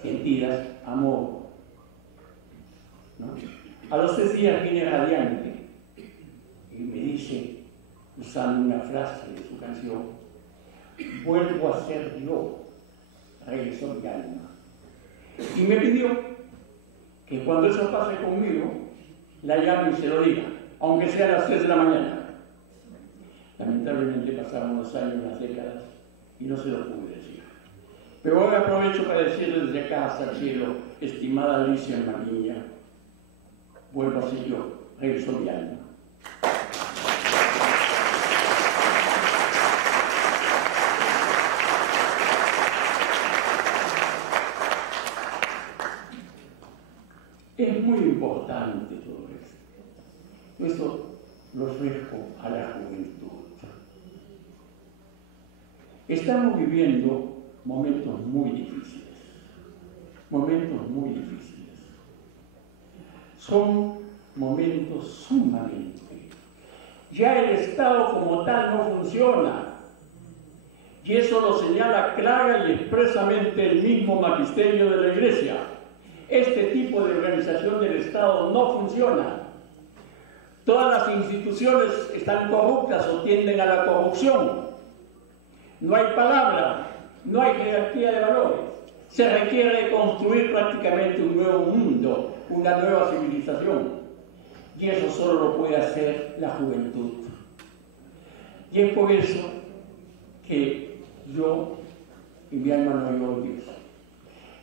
sentidas, Amor. ¿No? A los 3 días viene radiante y me dice, usando una frase de su canción: vuelvo a ser yo, regresó mi alma. Y me pidió que cuando eso pase conmigo, la llame y se lo diga, aunque sea a las 3 de la mañana. Lamentablemente pasaron los años, las décadas, y no se lo pude decir. Pero hoy aprovecho para decirle desde acá hasta el cielo, estimada Alicia, hermana niña, vuelvo a ser yo, regresó mi alma. Es muy importante todo esto. Esto lo ofrezco a la juventud. Estamos viviendo momentos muy difíciles. Momentos muy difíciles. Son momentos sumamente. Ya el Estado como tal no funciona. Y eso lo señala clara y expresamente el mismo magisterio de la Iglesia. Este tipo de organización del Estado no funciona. Todas las instituciones están corruptas o tienden a la corrupción. No hay palabra, no hay jerarquía de valores. Se requiere construir prácticamente un nuevo mundo, una nueva civilización. Y eso solo lo puede hacer la juventud. Y es por eso que yo y mi alma no hay odios.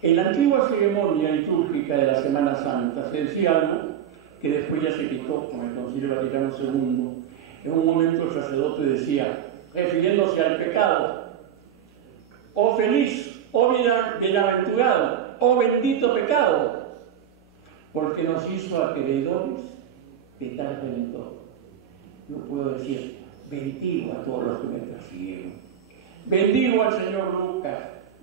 En la antigua ceremonia litúrgica de la Semana Santa se decía algo que después ya se quitó con el Concilio Vaticano II. En un momento el sacerdote decía, refiriéndose al pecado, oh feliz, oh bienaventurado, oh bendito pecado, porque nos hizo acreedores de tal redentor. Yo puedo decir, bendigo a todos los que me persiguieron. Bendigo al señor Lucas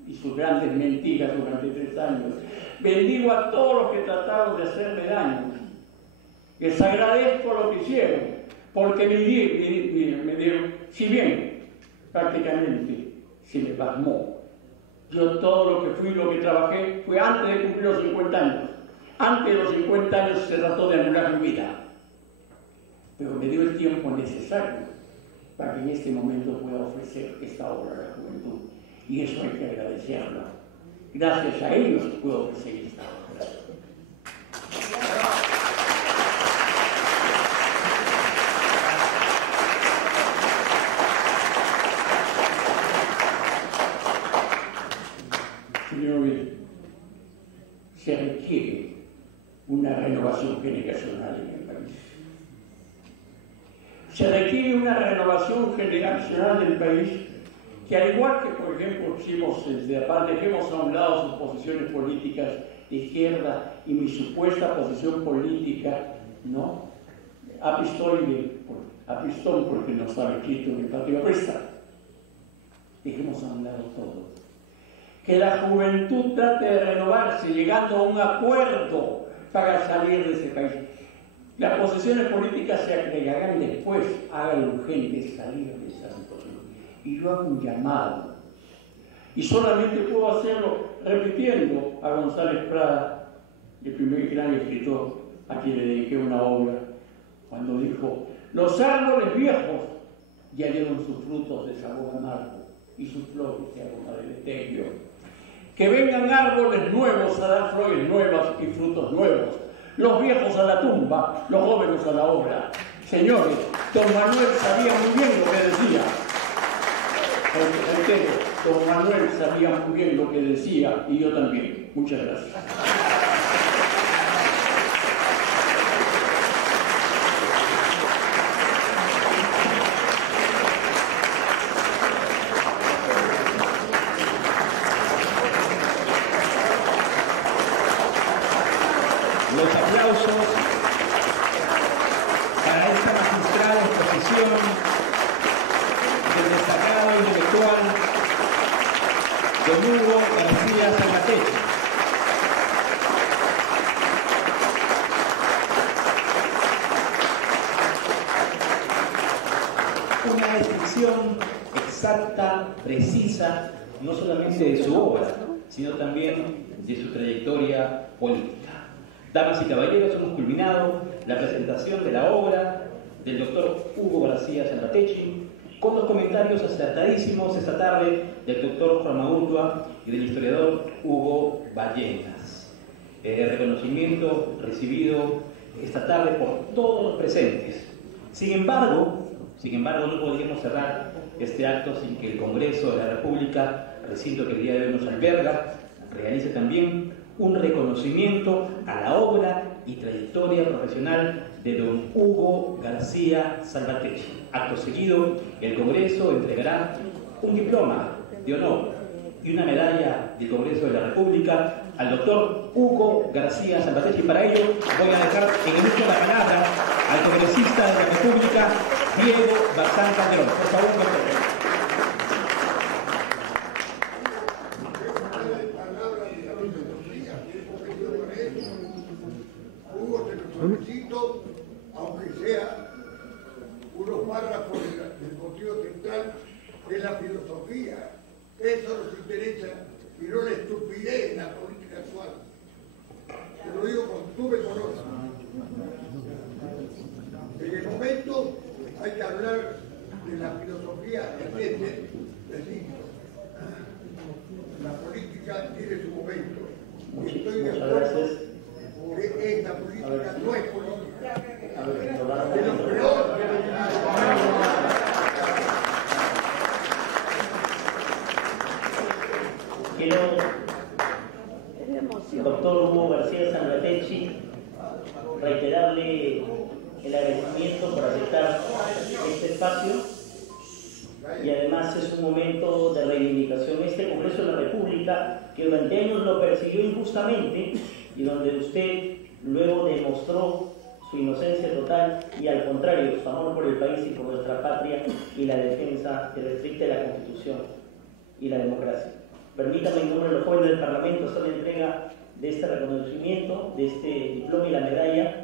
y sus grandes mentiras durante 3 años. Bendigo a todos los que trataron de hacerme daño. Les agradezco lo que hicieron, porque me dieron, si bien prácticamente se me pasmó. Yo todo lo que fui, lo que trabajé, fue antes de cumplir los 50 años. Antes de los 50 años se trató de anular mi vida. Pero me dio el tiempo necesario para que en este momento pueda ofrecer esta obra a la juventud. Y eso hay que agradecerlo. Gracias a ellos puedo ofrecer esta obra. Señores, se requiere una renovación generacional en el país. Se requiere una renovación generacional del país que, al igual que, por ejemplo, dejemos a un lado sus posiciones políticas de izquierda y mi supuesta posición política, ¿no? A pistón porque no estaba escrito en el Patria Presta. Dejemos a un lado todo. Que la juventud trate de renovarse llegando a un acuerdo para salir de ese país. Las posiciones políticas se agregarán después, haga lo urgente salir de esa situación. Y yo hago un llamado. Y solamente puedo hacerlo repitiendo a González Prada, el primer gran escritor a quien le dediqué una obra, cuando dijo, los árboles viejos ya dieron sus frutos de sabor amargo y sus flores de aroma de destello. Que vengan árboles nuevos a dar flores nuevas y frutos nuevos. Los viejos a la tumba, los jóvenes a la obra. Señores, don Manuel sabía muy bien lo que decía. Don Manuel sabía muy bien lo que decía y yo también. Muchas gracias. Los aplausos para esta magistral exposición del destacado intelectual don Hugo García Zangatechi. Una descripción exacta, precisa, no solamente de su obra, sino también de su trayectoria política. Damas y caballeros, hemos culminado la presentación de la obra del doctor Hugo García Zangatechi, con los comentarios acertadísimos esta tarde del doctor Juan Maurtua y del historiador Hugo Ballenas. Reconocimiento recibido esta tarde por todos los presentes. Sin embargo, no podríamos cerrar este acto sin que el Congreso de la República, recinto que el día de hoy nos alberga, realice también un reconocimiento a la obra y trayectoria profesional de don Hugo García Salvatecchi. Acto seguido, el Congreso entregará un diploma de honor y una medalla del Congreso de la República al doctor Hugo García Salvatecchi. Para ello voy a dejar en el uso la palabra al congresista de la República, Diego Bazán Calderón. Por favor, doctor. Hugo, te lo solicito, aunque sea unos párrafos del motivo central de la filosofía. Eso nos interesa y no la estupidez en la política actual. Te lo digo porque tú me conoces. En el momento hay que hablar de la filosofía reciente del siglo. La política tiene su momento. Y estoy de acuerdo que esta política no es política. Es lo peor que quiero, doctor Hugo García Salvatecchi, reiterarle el agradecimiento por aceptar este espacio y además es un momento de reivindicación. Este Congreso de la República, que durante años lo persiguió injustamente y donde usted luego demostró su inocencia total y al contrario, su amor por el país y por nuestra patria y la defensa irrestricta de la Constitución y la democracia. Permítame en nombre de los jóvenes del Parlamento hacer la entrega de este reconocimiento, de este diploma y la medalla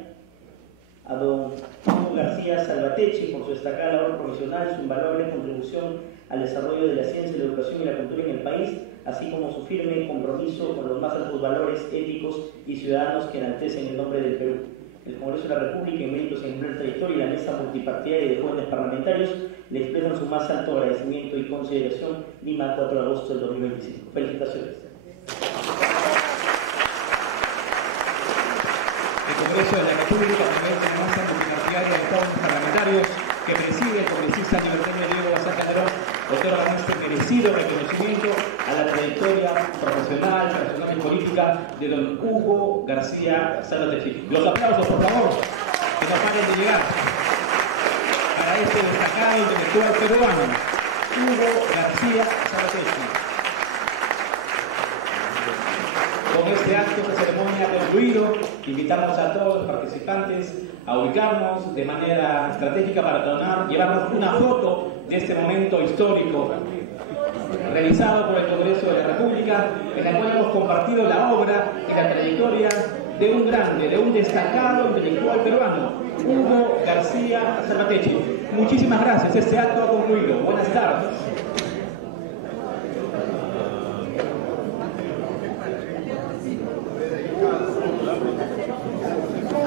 a don Hugo García Salvatecchi por su destacada labor profesional, su invaluable contribución al desarrollo de la ciencia, la educación y la cultura en el país, así como su firme compromiso con los más altos valores éticos y ciudadanos que enaltecen el nombre del Perú. El Congreso de la República, en méritos en ejemplar trayectoria, y la mesa multipartidaria de jóvenes parlamentarios le expresan su más alto agradecimiento y consideración. Lima, 4 de agosto del 2025. Felicitaciones. El Congreso de la República, a través de la masa multipartidaria de jóvenes parlamentarios que preside el congresista libertario Diego Bazán Calderón, otorgan este merecido reconocimiento a la trayectoria profesional, personal y política de don Hugo García Salvatecchi. Los aplausos, por favor, que no paren de llegar para este destacado intelectual peruano, Hugo García Salvatecchi. Con este acto de ceremonia concluido, invitamos a todos los participantes a ubicarnos de manera estratégica para llevarnos una foto de este momento histórico realizado por el Congreso de la República, en la cual hemos compartido la obra y la trayectoria de un grande, de un destacado intelectual peruano, Hugo García Salvatecchi. Muchísimas gracias, este acto ha concluido. Buenas tardes.